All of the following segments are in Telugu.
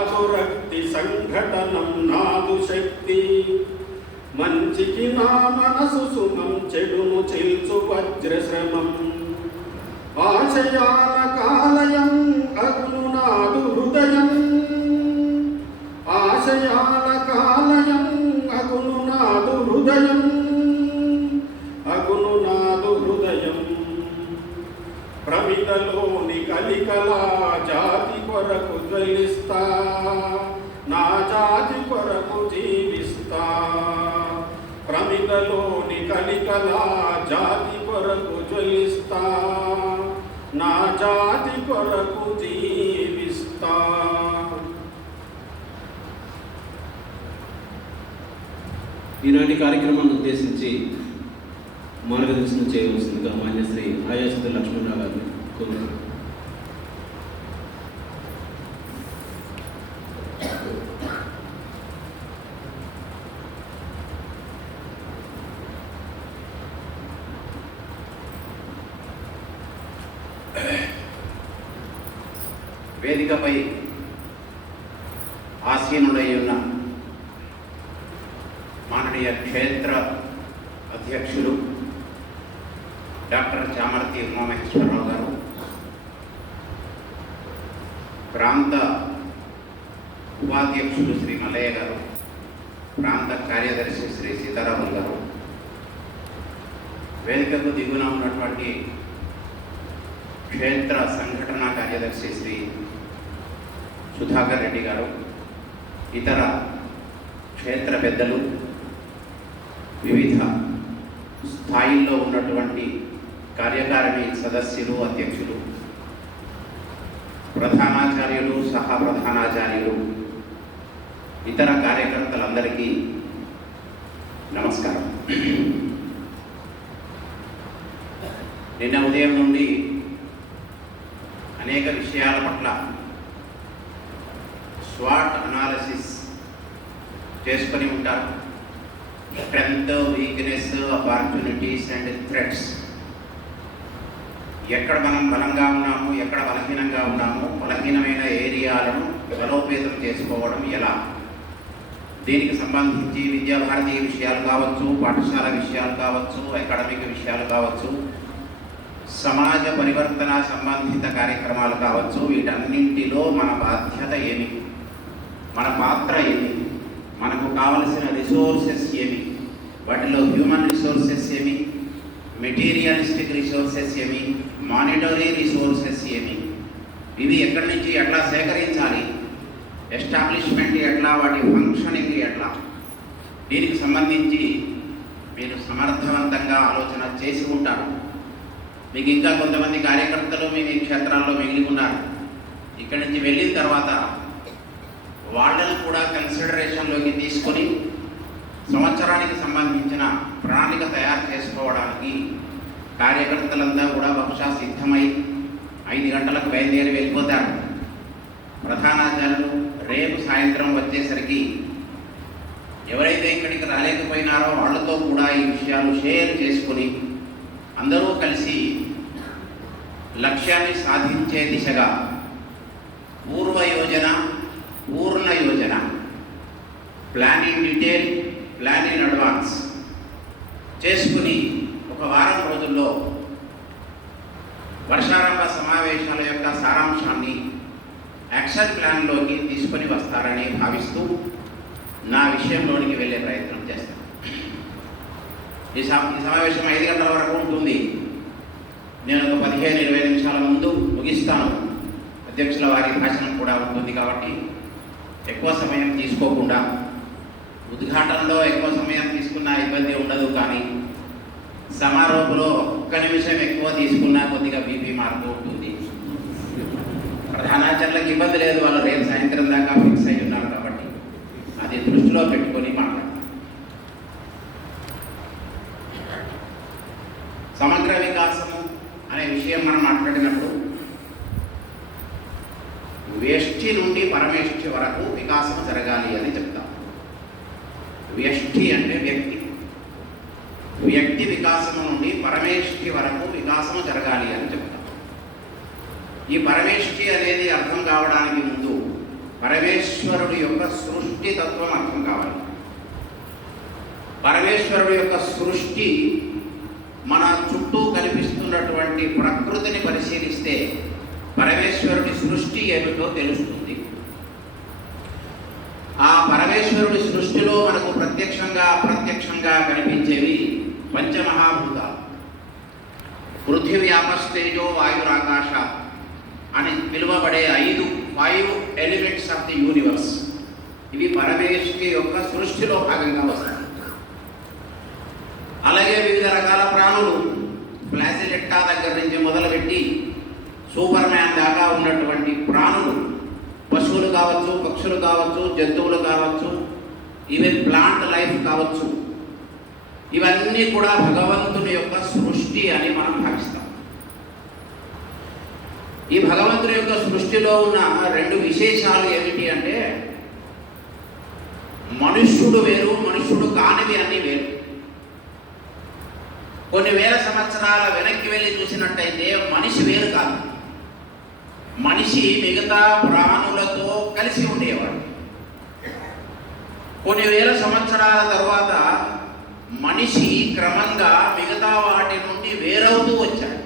ఆసురక్తి సంఘటనం నాదు శక్తి మంచికి నా మనసు సుమం చెడును చిల్చు వజ్రశ్రమం ఆశయాల కాలయం అగును నాదు హృదయం ఆశయాల కాలయం అగును నాదు హృదయం అగును నాదు హృదయం ప్రమిదలోని కలికలా జాతి కొరకు జ్వలిస్తా నా జాతి కొరకు జీవిస్తా ప్రమిదలోని కలికలా జాతి కొరకు జ్వలిస్తా నా జాతి కొరకు జీవిస్తా. ఈనాటి కార్యక్రమాన్ని ఉద్దేశించి మార్గదర్శనం చేయవలసిందిగా మాన్యశ్రీ ఆయాసిత లక్ష్మణరావు గారిని కోరుతున్నాను. వేదికపై ఆసీనుడై ఉన్న మాననీయ క్షేత్ర అధ్యక్షులు డాక్టర్ చామర్తి ఉమామహేశ్వరరావు గారు, ప్రాంత ఉపాధ్యక్షులు శ్రీ మల్లయ్య గారు, ప్రాంత కార్యదర్శి శ్రీ సీతారామన్ గారు, వేదికకు దిగున ఉన్నటువంటి క్షేత్ర సంఘటన కార్యదర్శి శ్రీ సుధాకర్ రెడ్డి గారు, ఇతర క్షేత్ర పెద్దలు, వివిధ స్థాయిల్లో ఉన్నటువంటి కార్యకారిణి సదస్యులు, అధ్యక్షులు, ప్రధానాచార్యులు, సహా ప్రధానాచార్యులు, ఇతర కార్యకర్తలందరికీ నమస్కారం. నిన్న ఉదయం నుండి అనేక విషయాల పట్ల స్వాట్ అనాలిసిస్ చేసుకొని ఉంటారు. Strength, weakness, opportunities and threats. ఎక్కడ మనం బలంగా ఉన్నాము, ఎక్కడ బలహీనంగా ఉన్నాము, బలహీనమైన ఏరియాలను బలోపేతం చేసుకోవడం ఎలా, దీనికి సంబంధించి విద్యాభారతి విషయాలు కావచ్చు, పాఠశాల విషయాలు కావచ్చు, అకాడమిక్ విషయాలు కావచ్చు, సమాజ పరివర్తన సంబంధిత కార్యక్రమాలు కావచ్చు, వీటన్నింటిలో మన బాధ్యత ఏమి, మన పాత్ర ఏమి, మనకు కావలసిన రిసోర్సెస్ ఏమి, వాటిలో హ్యూమన్ రిసోర్సెస్ ఏమి, మెటీరియలిస్టిక్ రిసోర్సెస్ ఏమి, మానిటరీ రిసోర్సెస్ ఏమి, ఇవి ఎక్కడి నుంచి ఎట్లా సేకరించాలి, ఎస్టాబ్లిష్మెంట్ ఎట్లా, వాటి ఫంక్షనింగ్ ఎట్లా, దీనికి సంబంధించి మీరు సమర్థవంతంగా ఆలోచన చేసి ఉంటారు. మీకు ఇంకా కొంతమంది కార్యకర్తలు మీ క్షేత్రాల్లో మిగిలి ఉన్నారు. ఇక్కడి నుంచి వెళ్ళిన తర్వాత వాళ్ళను కూడా కన్సిడరేషన్లోకి తీసుకొని సంవత్సరానికి సంబంధించిన ప్రణాళిక తయారు చేసుకోవడానికి కార్యకర్తలంతా కూడా బహుశా సిద్ధమై 5 గంటలకు బయలుదేరి వెళ్ళిపోతారు. ప్రధానాచార్యులు రేపు సాయంత్రం వచ్చేసరికి ఎవరైతే ఇక్కడికి రాలేకపోయినారో వాళ్ళతో కూడా ఈ విషయాలు షేర్ చేసుకొని అందరూ కలిసి లక్ష్యాన్ని సాధించే దిశగా పూర్వ యోజన, పూర్ణ యోజన, plan in detail, plan in advance చేసుకుని ఒక వారం రోజుల్లో వర్షారంభ సమావేశాల యొక్క సారాంశాన్ని యాక్షన్ ప్లాన్లోకి తీసుకొని వస్తారని భావిస్తూ నా విషయంలోనికి వెళ్ళే ప్రయత్నం చేస్తాను. ఈ సమావేశం 5 గంటల వరకు ఉంటుంది. నేను ఒక 15-20 నిమిషాల ముందు ముగిస్తాను. అధ్యక్షుల వారి భాషణం కూడా ఉంటుంది కాబట్టి ఎక్కువ సమయం తీసుకోకుండా, ఉద్ఘాటనలో ఎక్కువ సమయం తీసుకున్నా ఇబ్బంది ఉండదు, కానీ సమారోహంలో 1 నిమిషం ఎక్కువ తీసుకున్నా కొద్దిగా బీపీ మారుతూ ఉంటుంది. ప్రధానాచార్యులకు ఇబ్బంది లేదు, వాళ్ళు రేపు సాయంత్రం దాకా ఫిక్స్ అయి ఉన్నారు కాబట్టి అది దృష్టిలో పెట్టుకొని మాట్లాడతారు. సమగ్ర వికాసము అనే విషయం మనం మాట్లాడినప్పుడు వ్యష్టి నుండి పరమేష్ఠి వరకు వికాసం జరగాలి అని చెప్తాం. వ్యష్టి అంటే వ్యక్తి, వ్యక్తి వికాసము నుండి పరమేష్ఠి వరకు వికాసము జరగాలి అని చెప్తాం. ఈ పరమేష్ఠి అనేది అర్థం కావడానికి ముందు పరమేశ్వరుడి యొక్క సృష్టి తత్వం అర్థం కావాలి. పరమేశ్వరుడి యొక్క సృష్టి మన చుట్టూ కనిపిస్తున్నటువంటి ప్రకృతిని పరిశీలిస్తే పరమేశ్వరుడి సృష్టి ఏమిటో తెలుస్తుంది. ఆ పరమేశ్వరుడి సృష్టిలో మనకు ప్రత్యక్షంగా కనిపించేవి పంచమహాభూతాలు. పృథివీ ఆపస్తేజో వాయురాకాశ అని పిలువబడే 5 ఎలిమెంట్స్ ఆఫ్ ది యూనివర్స్. ఇవి పరమేశ్వరుడి యొక్క సృష్టిలో భాగంగా వస్తాయి. అలాగే వివిధ రకాల ప్రాణులు, ఫ్లాసిలెట్టా దగ్గర నుంచి మొదలుపెట్టి సూపర్ మ్యాన్ దాకా ఉన్నటువంటి ప్రాణులు, పశువులు కావచ్చు, పక్షులు కావచ్చు, జంతువులు కావచ్చు, ఈవెన్ ప్లాంట్ లైఫ్ కావచ్చు, ఇవన్నీ కూడా భగవంతుని యొక్క సృష్టి అని మనం భావిస్తాం. ఈ భగవంతుని యొక్క సృష్టిలో ఉన్న 2 విశేషాలు ఏమిటి అంటే, మనుష్యుడు వేరు, మనుష్యుడు కానివి అన్నీ వేరు. కొన్ని వేల సంవత్సరాల వెనక్కి వెళ్ళి చూసినట్టయితే మనిషి వేరు కాదు. మనిషి మిగతా ప్రాణులతో కలిసి ఉండేవాడు. కొన్ని వేల సంవత్సరాల తర్వాత మనిషి క్రమంగా మిగతా వాటి నుండి వేరవుతూ వచ్చాడు.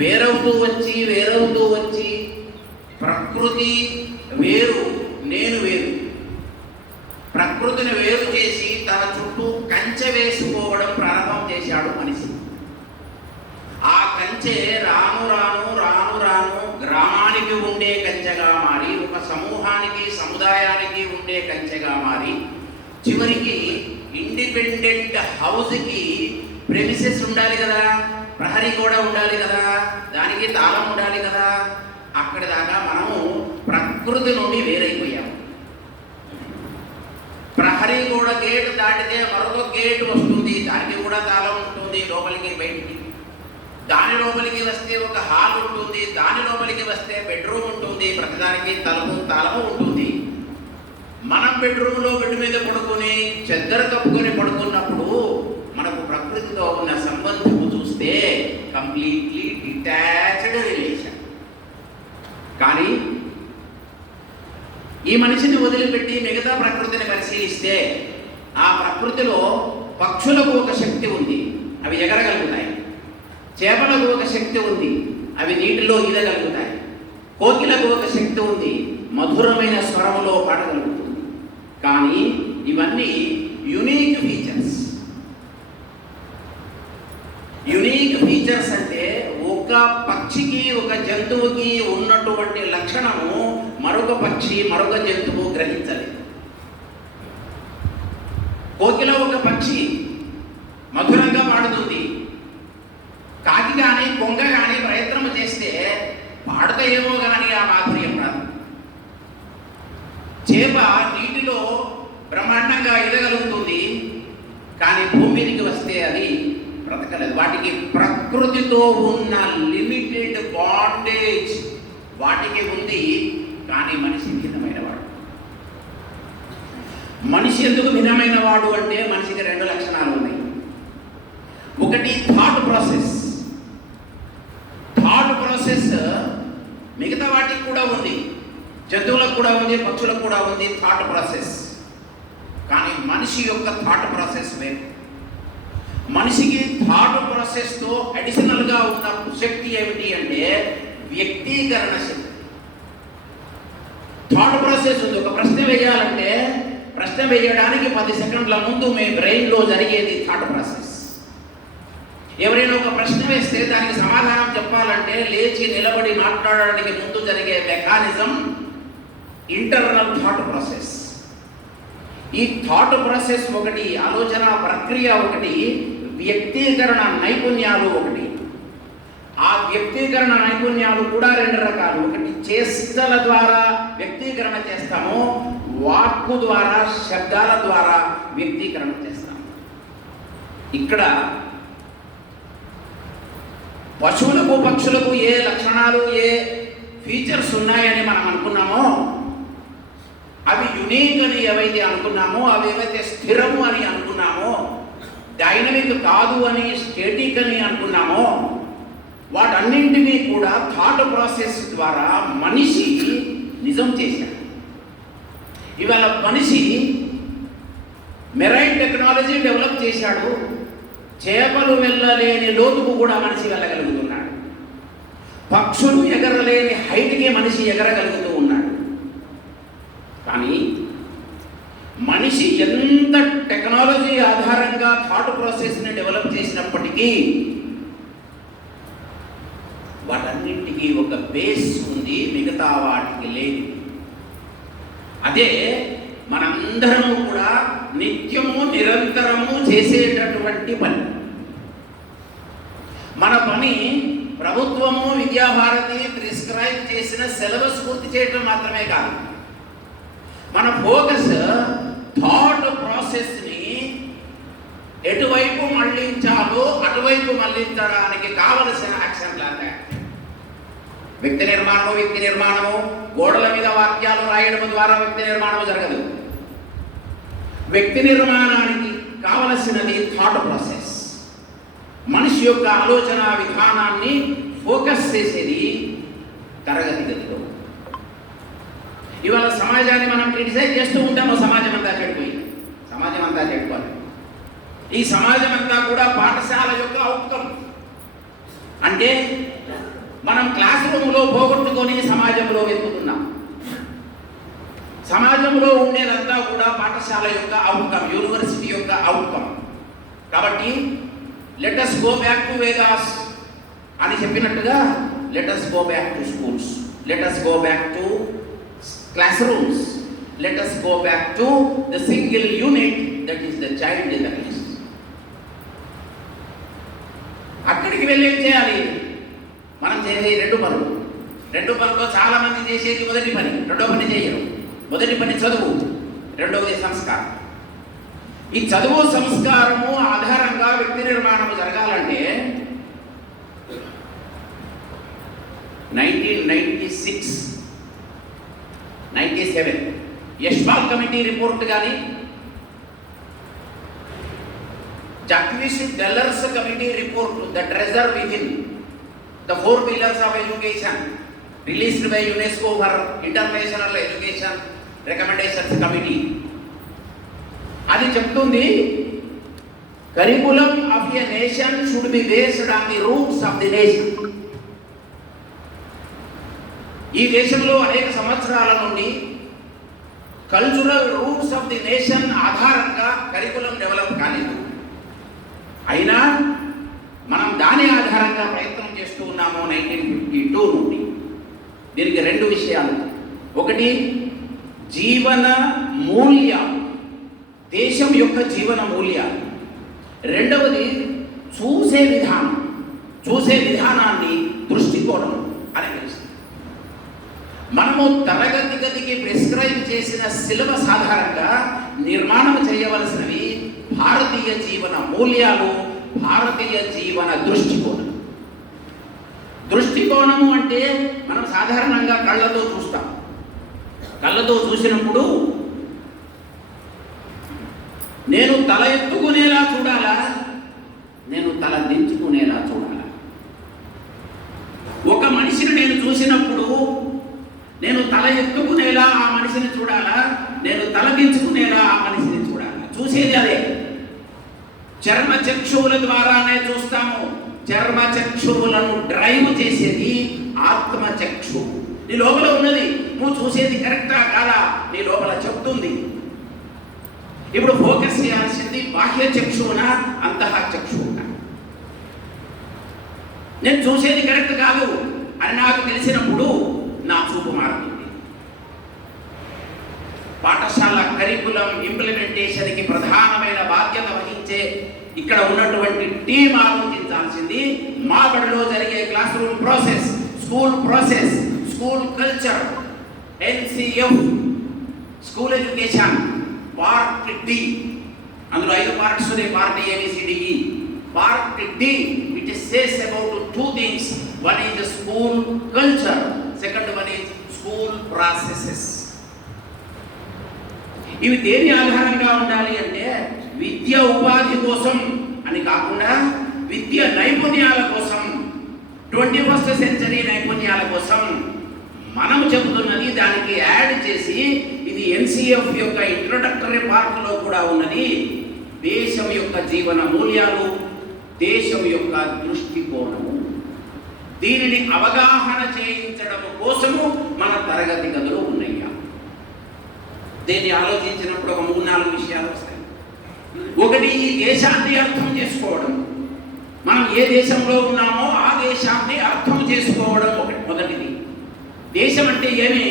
వేరవుతూ వచ్చి ప్రకృతి వేరు, నేను వేరు. ప్రకృతిని వేరు చేసి తన చుట్టూ కంచె వేసుకోవడం ప్రారంభం చేశాడు మనిషి. ఆ కంచె రాను రాను గ్రామానికి ఉండే కంచెగా మారి, ఒక సమూహానికి, సముదాయానికి ఉండే కంచెగా మారి, చివరికి ఇండిపెండెంట్ హౌస్కి ప్రెమిసెస్ ఉండాలి కదా, ప్రహరీ కూడా ఉండాలి కదా, దానికి తాళం ఉండాలి కదా. అక్కడి దాకా మనము ప్రకృతి నుండి వేరైపోయాము. ప్రహరీ కూడా గేటు దాటితే మరొక గేటు వస్తుంది, దానికి కూడా తాళం ఉంటుంది, లోపలికి బయటికి. దాని లోపలికి వస్తే ఒక హాల్ ఉంటుంది, దాని లోపలికి వస్తే బెడ్రూమ్ ఉంటుంది, ప్రతిదానికి తలుపు తాళము ఉంటుంది. మనం బెడ్రూమ్లో బెడ్ మీద పడుకొని చెద్దరు కప్పుకొని పడుకున్నప్పుడు మనకు ప్రకృతితో ఉన్న సంబంధము చూస్తే కంప్లీట్లీ డిటాచ్డ్ రిలేషన్. కానీ ఈ మనిషిని వదిలిపెట్టి మిగతా ప్రకృతిని పరిశీలిస్తే ఆ ప్రకృతిలో పక్షులకు ఒక శక్తి ఉంది, అవి ఎగరగలుగుతాయి. చేపలకు ఒక శక్తి ఉంది, అవి నీటిలో ఈదగలుగుతాయి. కోకిలకు ఒక శక్తి ఉంది, మధురమైన స్వరములో పాడగలుగుతుంది. కానీ ఇవన్నీ యునీక్ ఫీచర్స్. యునీక్ ఫీచర్స్ అంటే ఒక పక్షికి, ఒక జంతువుకి ఉన్నటువంటి లక్షణము మరొక పక్షి, మరొక జంతువు గ్రహించలేదు. కోకిల ఒక పక్షి మధురంగా పాడుతుంది. కాకి కానీ కొంగ కానీ ప్రయత్నం చేస్తే పాడుతాయేమో కానీ ఆ మాధుర్యం రాదు. చేప నీటిలో బ్రహ్మాండంగా ఎదగలుగుతుంది, కానీ భూమి మీదకి వస్తే అది బ్రతకలేదు. వాటికి ప్రకృతితో ఉన్న లిమిటెడ్ బాండేజ్ వాటికి ఉంది. కానీ మనిషి భిన్నమైన వాడు. మనిషి ఎందుకు భిన్నమైన వాడు అంటే మనిషికి 2 లక్షణాలు ఉన్నాయి. ఒకటి థాట్ ప్రాసెస్. థాట్ ప్రాసెస్ మిగతా వాటికి కూడా ఉంది, జంతువులకు కూడా ఉంది, పక్షులకు కూడా ఉంది థాట్ ప్రాసెస్. కానీ మనిషి యొక్క థాట్ ప్రాసెస్ వేరు. మనిషికి థాట్ ప్రాసెస్తో అడిషనల్గా ఉన్న శక్తి ఏమిటి అంటే వ్యక్తీకరణ శక్తి. థాట్ ప్రాసెస్ ఉంది. ఒక ప్రశ్న వేయాలంటే ప్రశ్న వేయడానికి 10 సెకండ్ల ముందు మీ బ్రెయిన్లో జరిగేది థాట్ ప్రాసెస్. ఎవరైనా ఒక ప్రశ్న వేస్తే దానికి సమాధానం చెప్పాలంటే లేచి నిలబడి మాట్లాడడానికి ముందు జరిగే మెకానిజం ఇంటర్నల్ థాట్ ప్రాసెస్. ఈ థాట్ ప్రాసెస్ ఒకటి, ఆలోచన ప్రక్రియ ఒకటి, వ్యక్తీకరణ నైపుణ్యాలు ఒకటి. ఆ వ్యక్తీకరణ నైపుణ్యాలు కూడా 2 రకాలు. ఒకటి చేష్టల ద్వారా వ్యక్తీకరణ చేస్తాము, వాక్కు ద్వారా, శబ్దాల ద్వారా వ్యక్తీకరణ చేస్తాము. ఇక్కడ పశువులకు, పక్షులకు ఏ లక్షణాలు, ఏ ఫీచర్స్ ఉన్నాయని మనం అనుకున్నామో, అవి యునీక్ అని ఏవైతే అనుకున్నామో, అవి ఏవైతే స్థిరము అని అనుకున్నామో, డైనమిక్ కాదు అని, స్టేటిక్ అని అనుకున్నామో, వాటన్నింటినీ కూడా థాట్ ప్రాసెస్ ద్వారా మనిషి నిజం చేశాడు. ఇవాళ మనిషి మెరైన్ టెక్నాలజీ డెవలప్ చేశాడు. చేపలు వెళ్ళలేని లోతుకు కూడా మనిషి వెళ్ళగలుగుతున్నాడు. పక్షులు ఎగరలేని హైట్కి మనిషి ఎగరగలుగుతూ ఉన్నాడు. కానీ మనిషి ఎంత టెక్నాలజీ ఆధారంగా థాట్ ప్రాసెస్ని డెవలప్ చేసినప్పటికీ వాటన్నింటికీ ఒక బేస్ ఉంది, మిగతా వాటికి లేదు. అదే మనందరము కూడా నిత్యము నిరంతరము చేసేటటువంటి పని. మన పని ప్రభుత్వము విద్యాభారతి ప్రిస్క్రైబ్ చేసిన సిలబస్ పూర్తి చేయడం మాత్రమే కాదు. మన ఫోకస్ థాట్ ప్రాసెస్ని ఎటువైపు మళ్లించాలో అటువైపు మళ్లించడానికి కావలసిన యాక్షన్ ప్లాన్. వ్యక్తి నిర్మాణము గోడల మీద వాక్యాలు రాయడం ద్వారా వ్యక్తి నిర్మాణము జరగదు. వ్యక్తి నిర్మాణానికి కావలసినది థాట్ ప్రాసెస్. మనిషి యొక్క ఆలోచన విధానాన్ని ఫోకస్ చేసేది తరగతి గదిలో. ఇవాళ సమాజాన్ని మనం క్రిటిసైజ్ చేస్తూ ఉంటాము. సమాజం అంతా చెడిపోయింది, సమాజం అంతా చెడిపోయింది. ఈ సమాజం అంతా కూడా పాఠశాల యొక్క అవుట్కమ్. అంటే మనం క్లాస్ రూమ్లో పోగొట్టుకొని సమాజంలో వెతుకుతున్నాం. సమాజంలో ఉండేదంతా కూడా పాఠశాల యొక్క అవుట్కమ్, యూనివర్సిటీ యొక్క అవుట్కమ్. కాబట్టి let us go back to Vedas అని చెప్పినట్టుగా let us go back to schools, let us go back to classrooms, let us go back to the single unit that is the child in the class. అక్కడికి వెళ్ళి ఏం చేయాలి? మనం చేసే రెండు పనుల్లో చాలా మంది చేసేది మొదటి పని, రెండో పని చేయరు. మొదటి పని చదువు, రెండవది సంస్కారం. ఈ చదువు సంస్కారము ఆధారంగా వ్యక్తి నిర్మాణం జరగాలంటే 1996, 97 యశ్పాల్ కమిటీ రిపోర్ట్ కానీ Jacques Delors committee report the treasure within the 4 pillars of education released by UNESCO for International Education Recommendations Committee. అది చెప్తుంది curriculum of a nation should be based on the roots of the nation. ఈ దేశంలో అనేక సంవత్సరాల నుండి cultural roots of the nation ఆధారంగా కరికులం డెవలప్ కాలేదు. అయినా మనం దాని ఆధారంగా ప్రయత్నం చేస్తూ ఉన్నాము 1952 నుండి. దీనికి రెండు విషయాలు. ఒకటి జీవన మూల్యాలు, దేశం యొక్క జీవన మూల్యాలు. రెండవది చూసే విధానాన్ని దృష్టికోణం అని పిలుస్తుంది. మనము తరగతి గదికి ప్రిస్క్రైబ్ చేసిన సిలబస్ ఆధారంగా నిర్మాణం చేయవలసినవి భారతీయ జీవన మూల్యాలు, భారతీయ జీవన దృష్టికోణము అంటే మనం సాధారణంగా కళ్ళతో చూస్తాం. కళ్ళతో చూసినప్పుడు నేను తల ఎత్తుకునేలా చూడాలా, నేను తల దించుకునేలా చూడాలా? ఒక మనిషిని నేను చూసినప్పుడు నేను తల ఎత్తుకునేలా ఆ మనిషిని చూడాలా, నేను తల దించుకునేలా ఆ మనిషిని చూడాలా? చూసేది అదే. చర్మ చక్షువుల ద్వారానే చూస్తాము. చర్మ చక్షువులను డ్రైవ్ చేసేది ఆత్మ చక్షు. నీ లోపల ఉన్నది, నువ్వు చూసేది కరెక్టా కాదా నీ లోపల చెప్తుంది. ఇప్పుడు ఫోకస్ చేయాల్సింది బాహ్య చక్షువున అంతః చక్షువున. నేను చూసేది కరెక్ట్ కాదు అని నాకు తెలిసినప్పుడు నా చూపు మారుతుంది. పాఠశాల కరికులం ఇంప్లిమెంటేషన్కి ప్రధానమైన బాధ్యత వహించే ఇక్కడ ఉన్నటువంటి టీం ఆలోచించాల్సింది మా బడిలో జరిగే classroom process, school culture, NCF, school education part D. అందులో 5 పార్ట్స్ ఉన్నాయి. Part A B C D E. Part D it says about 2 things. One is the school culture, second one is school processes. ఇవి దేని ఆధారంగా ఉండాలి అంటే విద్య ఉపాధి కోసం అని కాకుండా విద్య నైపుణ్యాల కోసం, 21st century నైపుణ్యాల కోసం మనం చెబుతున్నది దానికి యాడ్ చేసి ఇది ఎన్సిఎఫ్ యొక్క ఇంట్రొడక్టరీ పార్ట్లో కూడా ఉన్నది. దేశం యొక్క జీవన మూల్యాలు, దేశం యొక్క దృష్టికోణము, దీనిని అవగాహన చేయించడం కోసము మన తరగతి గదులు ఉన్నాయా. దీన్ని ఆలోచించినప్పుడు ఒక 3-4 విషయాలు వస్తాయి. ఒకటి, ఈ దేశాన్ని అర్థం చేసుకోవడం. మనం ఏ దేశంలో ఉన్నామో ఆ దేశాన్ని అర్థం చేసుకోవడం ఒకటి మొదటిది. దేశం అంటే ఏమి?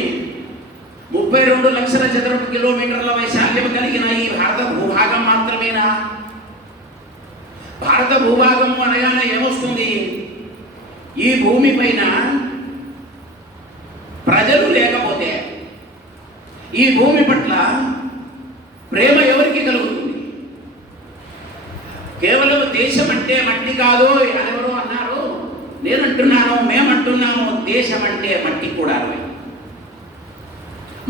32 లక్షల చదరపు కిలోమీటర్ల వైశాల్యం కలిగిన ఈ భారత భూభాగం మాత్రమేనా? భారత భూభాగం అనగానే ఏమొస్తుంది? ఈ భూమి పైన ప్రజలు లేకపోతే ఈ భూమి పట్ల ప్రేమ ఎవరికి కలుగుతుంది? కేవలం దేశం అంటే మట్టి కాదు అని ఎవరో అన్నారు. నేనంటున్నాను, మేమంటున్నాము, దేశం అంటే మట్టి కూడా.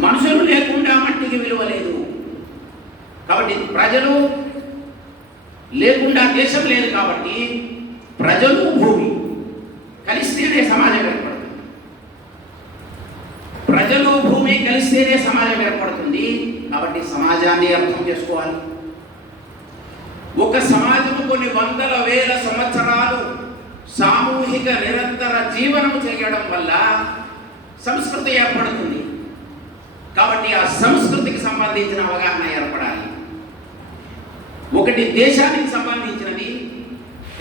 మనుషులు లేకుండా మట్టికి విలువ లేదు. కాబట్టి ప్రజలు లేకుండా దేశం లేదు. కాబట్టి ప్రజలు భూమి కలిస్తేనే సమాజం ఏర్పడుతుంది. ప్రజలు భూమి కలిస్తేనే సమాజం ఏర్పడుతుంది. కాబట్టి సమాజాన్ని అర్థం చేసుకోవాలి. ఒక సమాజం కొన్ని వందల వేల సంవత్సరాలు సామూహిక నిరంతర జీవనం చేయడం వల్ల సంస్కృతి ఏర్పడుతుంది. కాబట్టి ఆ సంస్కృతికి సంబంధించిన అవగాహన ఏర్పడాలి. ఒకటి దేశానికి సంబంధించినది,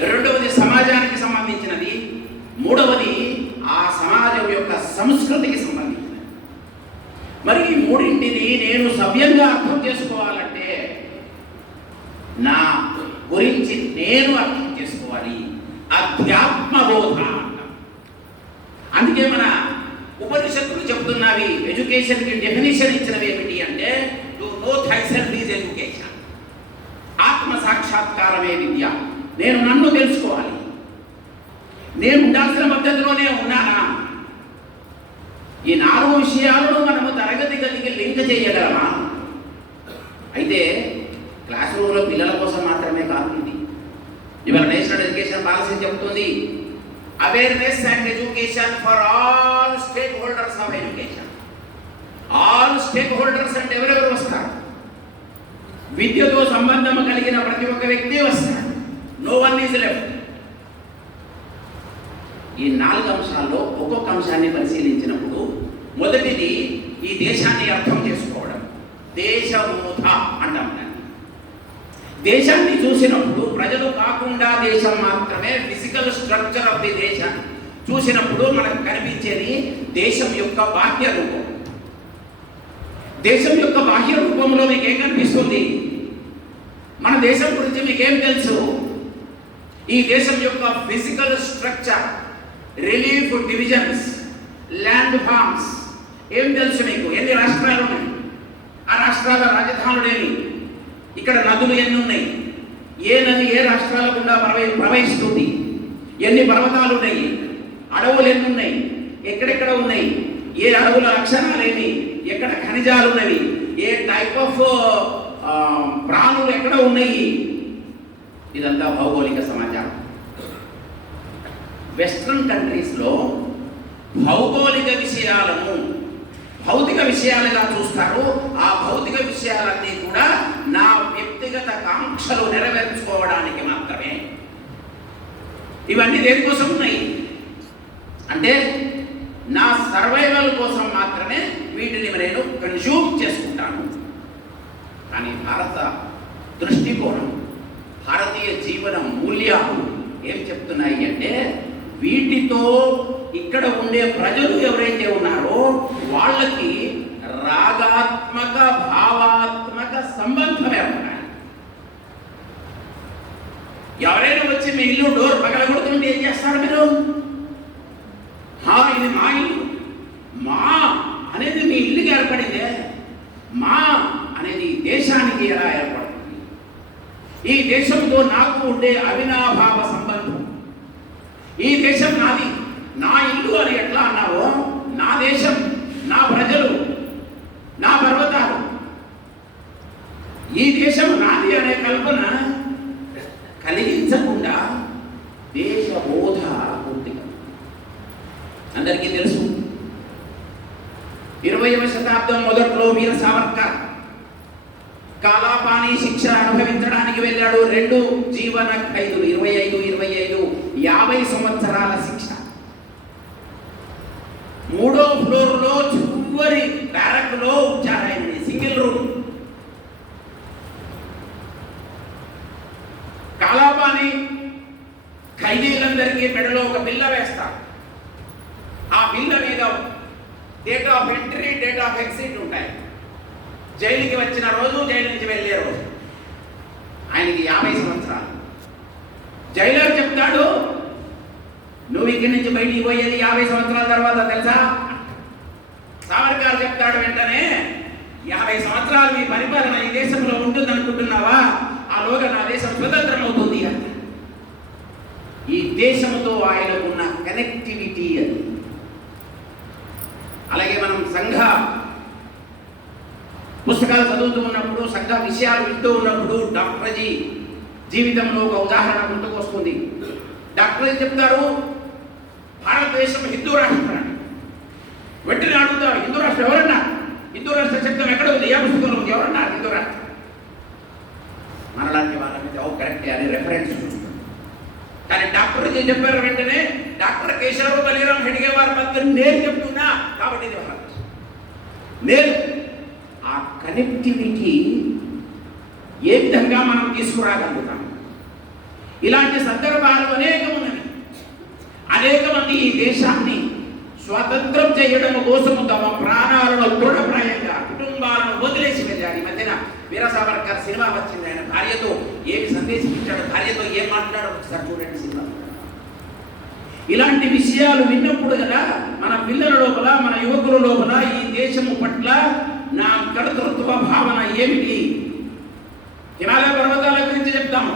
రెండవది సమాజానికి సంబంధించినది, మూడవది ఆ సమాజం యొక్క సంస్కృతికి సంబంధించినది. మరి ఈ మూడింటిని నేను సవ్యంగా అర్థం చేసుకోవాలంటే నా గురించి నేను అర్థం చేసుకోవాలి. అధ్యాత్మబోధ. అందుకే మన ఉపనిషత్తులు చెబుతున్నవి, ఎడ్యుకేషన్కి డెఫినేషన్ ఇచ్చినవి ఏమిటి అంటే, టు నో థైసెల్ఫ్ ఈజ్ ఎడ్యుకేషన్. ఆత్మ సాక్షాత్కారమే విద్య. నేను నన్ను తెలుసుకోవాలి. నేను ఉండాల్సిన పద్ధతిలోనే ఉన్నానా? ఈ 4 విషయాలను మనము తరగతి గదికి లింక్ చేయగలమా? అయితే క్లాస్ రూమ్లో పిల్లల కోసం మాత్రమే కాదు ఇది. ఇవాళ నేషనల్ ఎడ్యుకేషన్ పాలసీ చెబుతుంది awareness and education for all stake holders of education. All stake holders అంటే ఎవరెవరు వస్తారు? విద్యతో సంబంధం కలిగిన ప్రతి ఒక్క వ్యక్తి వస్తాడు. No one is left. ఈ 4 అంశాల్లో ఒక్కొక్క అంశాన్ని పరిశీలించినప్పుడు మొదటిది ఈ దేశాన్ని అర్థం చేసుకోవడం. దేశబోధ అంటాం. దేశాన్ని చూసినప్పుడు ప్రజలు కాకుండా దేశం మాత్రమే, ఫిజికల్ స్ట్రక్చర్ ఆఫ్ ది దేశాన్ని చూసినప్పుడు మనకు కనిపించేది దేశం యొక్క బాహ్య రూపం. దేశం యొక్క బాహ్య రూపంలో మీకు ఏం కనిపిస్తుంది? మన దేశం గురించి మీకేం తెలుసు? ఈ దేశం యొక్క physical structure, relief divisions, landforms ఏం తెలుసు మీకు? ఎన్ని రాష్ట్రాలు ఉన్నాయి? ఆ రాష్ట్రాల రాజధానులేమి? ఇక్కడ నదులు ఎన్ని ఉన్నాయి? ఏ నది ఏ రాష్ట్రాల గుండా ప్రవహిస్తుంది? ఎన్ని పర్వతాలు ఉన్నాయి? అడవులు ఎన్ని ఉన్నాయి? ఎక్కడెక్కడ ఉన్నాయి? ఏ అడవుల లక్షణాలేమి? ఎక్కడ ఖనిజాలు ఉన్నవి? ఏ టైప్ ఆఫ్ ప్రాణులు ఎక్కడ ఉన్నాయి? ఇదంతా భౌగోళిక సమాచారం. వెస్ట్రన్ కంట్రీస్లో భౌగోళిక విషయాలను భౌతిక విషయాలుగా చూస్తారు. ఆ భౌతిక విషయాలన్నీ కూడా నా వ్యక్తిగత కాంక్షలు నెరవేర్చుకోవడానికి మాత్రమే. ఇవన్నీ దేనికోసం ఉన్నాయి అంటే నా సర్వైవల్ కోసం మాత్రమే వీటిని నేను కన్జ్యూమ్ చేసుకుంటాను. కానీ భారత దృష్టికోణం, భారతీయ జీవన మూల్యాలు ఏం చెప్తున్నాయి అంటే, వీటితో ఇక్కడ ఉండే ప్రజలు ఎవరైతే ఉన్నారో వాళ్ళకి రాగాత్మక భావాత్మక సంబంధమే ఉన్నాయి. ఎవరైనా వచ్చి మీ ఇల్లు డోర్ పగలగొడుతుంటే ఏం చేస్తారు మీరు? ఇది మా ఇల్లు, మా అనేది మీ ఇల్లుకి ఏర్పడిందే, మా అనేది దేశానికి ఎలా ఏర్పడుతుంది? ఈ దేశంతో నాకు ఉండే అవినాభావ సంబంధం. ఈ దేశం నాది, నా ఇల్లు అని ఎట్లా అన్నావో, నా దేశం, నా ప్రజలు, నా పర్వతాలు, ఈ దేశం నాది అనే కల్పన కలిగించకుండా దేశబోధ పూర్తిగా అందరికీ తెలుసు. శతాబ్దం మొదట్లో వీర సావర్కర్ కాలాపాని శిక్ష అనుభవించడానికి వెళ్ళాడు. 2 జీవన ఖైదులు, 25, 50 సంవత్సరాల శిక్ష. 3వ ఫ్లోర్లో చివరి బ్యారక్లో ఉంచారాయని, సింగిల్ రూమ్. కాలాపాని ఖైదీలందరికీ మెడలో ఒక బిల్ల వేస్తారు. ఆ బిల్ల మీద date of entry, date of exit ఉంటాయి. జైలుకి వచ్చిన రోజు, జైలు నుంచి వెళ్ళే రోజు. ఆయనకి 50 సంవత్సరాలు. జైలర్ చెప్తాడు, నువ్వు ఇక్కడి నుంచి బయటికి పోయేది 50 సంవత్సరాల తర్వాత తెలుసా? సావర్కర్ చెప్తాడు వెంటనే, 50 సంవత్సరాలు మీ పరిపాలన ఈ దేశంలో ఉంటుంది అనుకుంటున్నావా? ఆలోగా నా దేశం స్వతంత్రం అవుతుంది అంట. ఈ దేశంతో ఆయనకున్న కనెక్టివిటీ అది. అలాగే మనం సంఘ పుస్తకాలు చదువుతూ ఉన్నప్పుడు, సంఘ విషయాలు వింటూ ఉన్నప్పుడు డాక్టర్జీ జీవితంలో ఒక ఉదాహరణ గుర్తుకు వస్తుంది. డాక్టర్జీ చెప్తారు, భారతదేశం హిందూ రాష్ట్రం. వెంటనే అడుగుతారు, హిందూ రాష్ట్రం ఎవరన్నా? హిందూ రాష్ట్ర శబ్దం ఎక్కడ ఉంది? ఏ పుస్తకంలో ఉంది? ఎవరన్నా హిందూ రాష్ట్రం? మనలాంటి వాళ్ళ మీద కరెక్టే అని రెఫరెన్స్ చూస్తుంది. కానీ డాక్టర్జీ చెప్పారు వెంటనే, డాక్టర్ కేశవరావు బలిరామ్ హెడ్గేవార్ మధ్య నేను చెప్తున్నా కాబట్టి ఇది నేను ఆ కనెక్టివిటీ ఏ విధంగా మనం తీసుకురాగలుగుతాం? ఇలాంటి సందర్భాలు అనేకమున్నవి. అనేక మంది ఈ దేశాన్ని స్వాతంత్రం చేయడం కోసం తమ ప్రాణాలను దృఢప్రాయంగా కుటుంబాలను వదిలేసి వెళ్ళారు. ఈ మధ్యన వీర సావర్కర్ సినిమా వచ్చింది. ఆయన భార్యతో ఏమి సందేశం ఇచ్చాడు, భార్యతో ఏం మాట్లాడాడు ఒకసారి చూడండి సినిమా. ఇలాంటి విషయాలు విన్నప్పుడు కదా మన పిల్లల లోపల, మన యువకుల లోపల ఈ దేశము పట్ల నా కర్తృత్వ భావన ఏమిటి? హిమాలయ పర్వతాల గురించి చెప్తాము.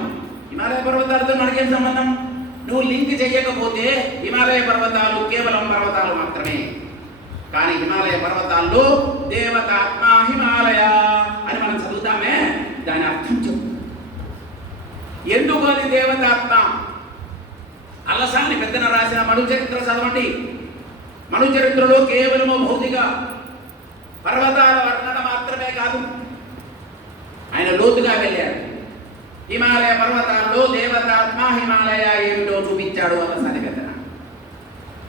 హిమాలయ పర్వతాలతో మనకేం సంబంధం? నువ్వు లింక్ చేయకపోతే హిమాలయ పర్వతాలు కేవలం పర్వతాలు మాత్రమే. కానీ హిమాలయ పర్వతాల్లో దేవతాత్మ హిమాలయ అని మనం చదువుతామే, దాని అర్థం చెప్పు. ఎందుకు అది దేవతాత్మ? అలసాని పెద్దన రాసిన మను చరిత్ర చదవండి. మను చరిత్రలో కేవలము భౌతిక పర్వతాల వర్ణన మాత్రమే కాదు, ఆయన లోతుగా వెళ్ళాడు. హిమాలయ పర్వతాల్లో దేవతాత్మ హిమాలయ ఏమిటో చూపించాడు అలసాని పెద్దన.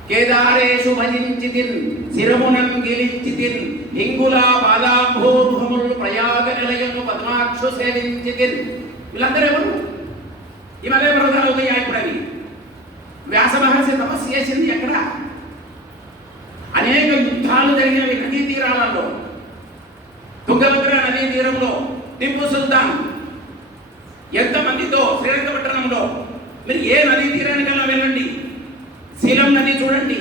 కేదారేషు భజించితిన్ శిరమునం గిలించితిన్ హింగులా పాదాంభోముఖములు ప్రయాగ నిలయము పద్మాక్షు సేవించితిన్. వీళ్ళందరూ ఎవరు? హిమాలయ పర్వతాలు అవుతాయి ఇప్పుడు అవి. వ్యాస మహర్షి తపస్సు చేసింది ఎక్కడ? అనేక యుద్ధాలు జరిగినవి నదీ తీరాలలో. తుంగభద్ర నదీ తీరంలో టిప్పు సుల్తాన్ ఎంతమందితో శ్రీరంగపట్టణంలో, మీరు ఏ నదీ తీరానికల్లా వెళ్ళండి, శీలం నది చూడండి.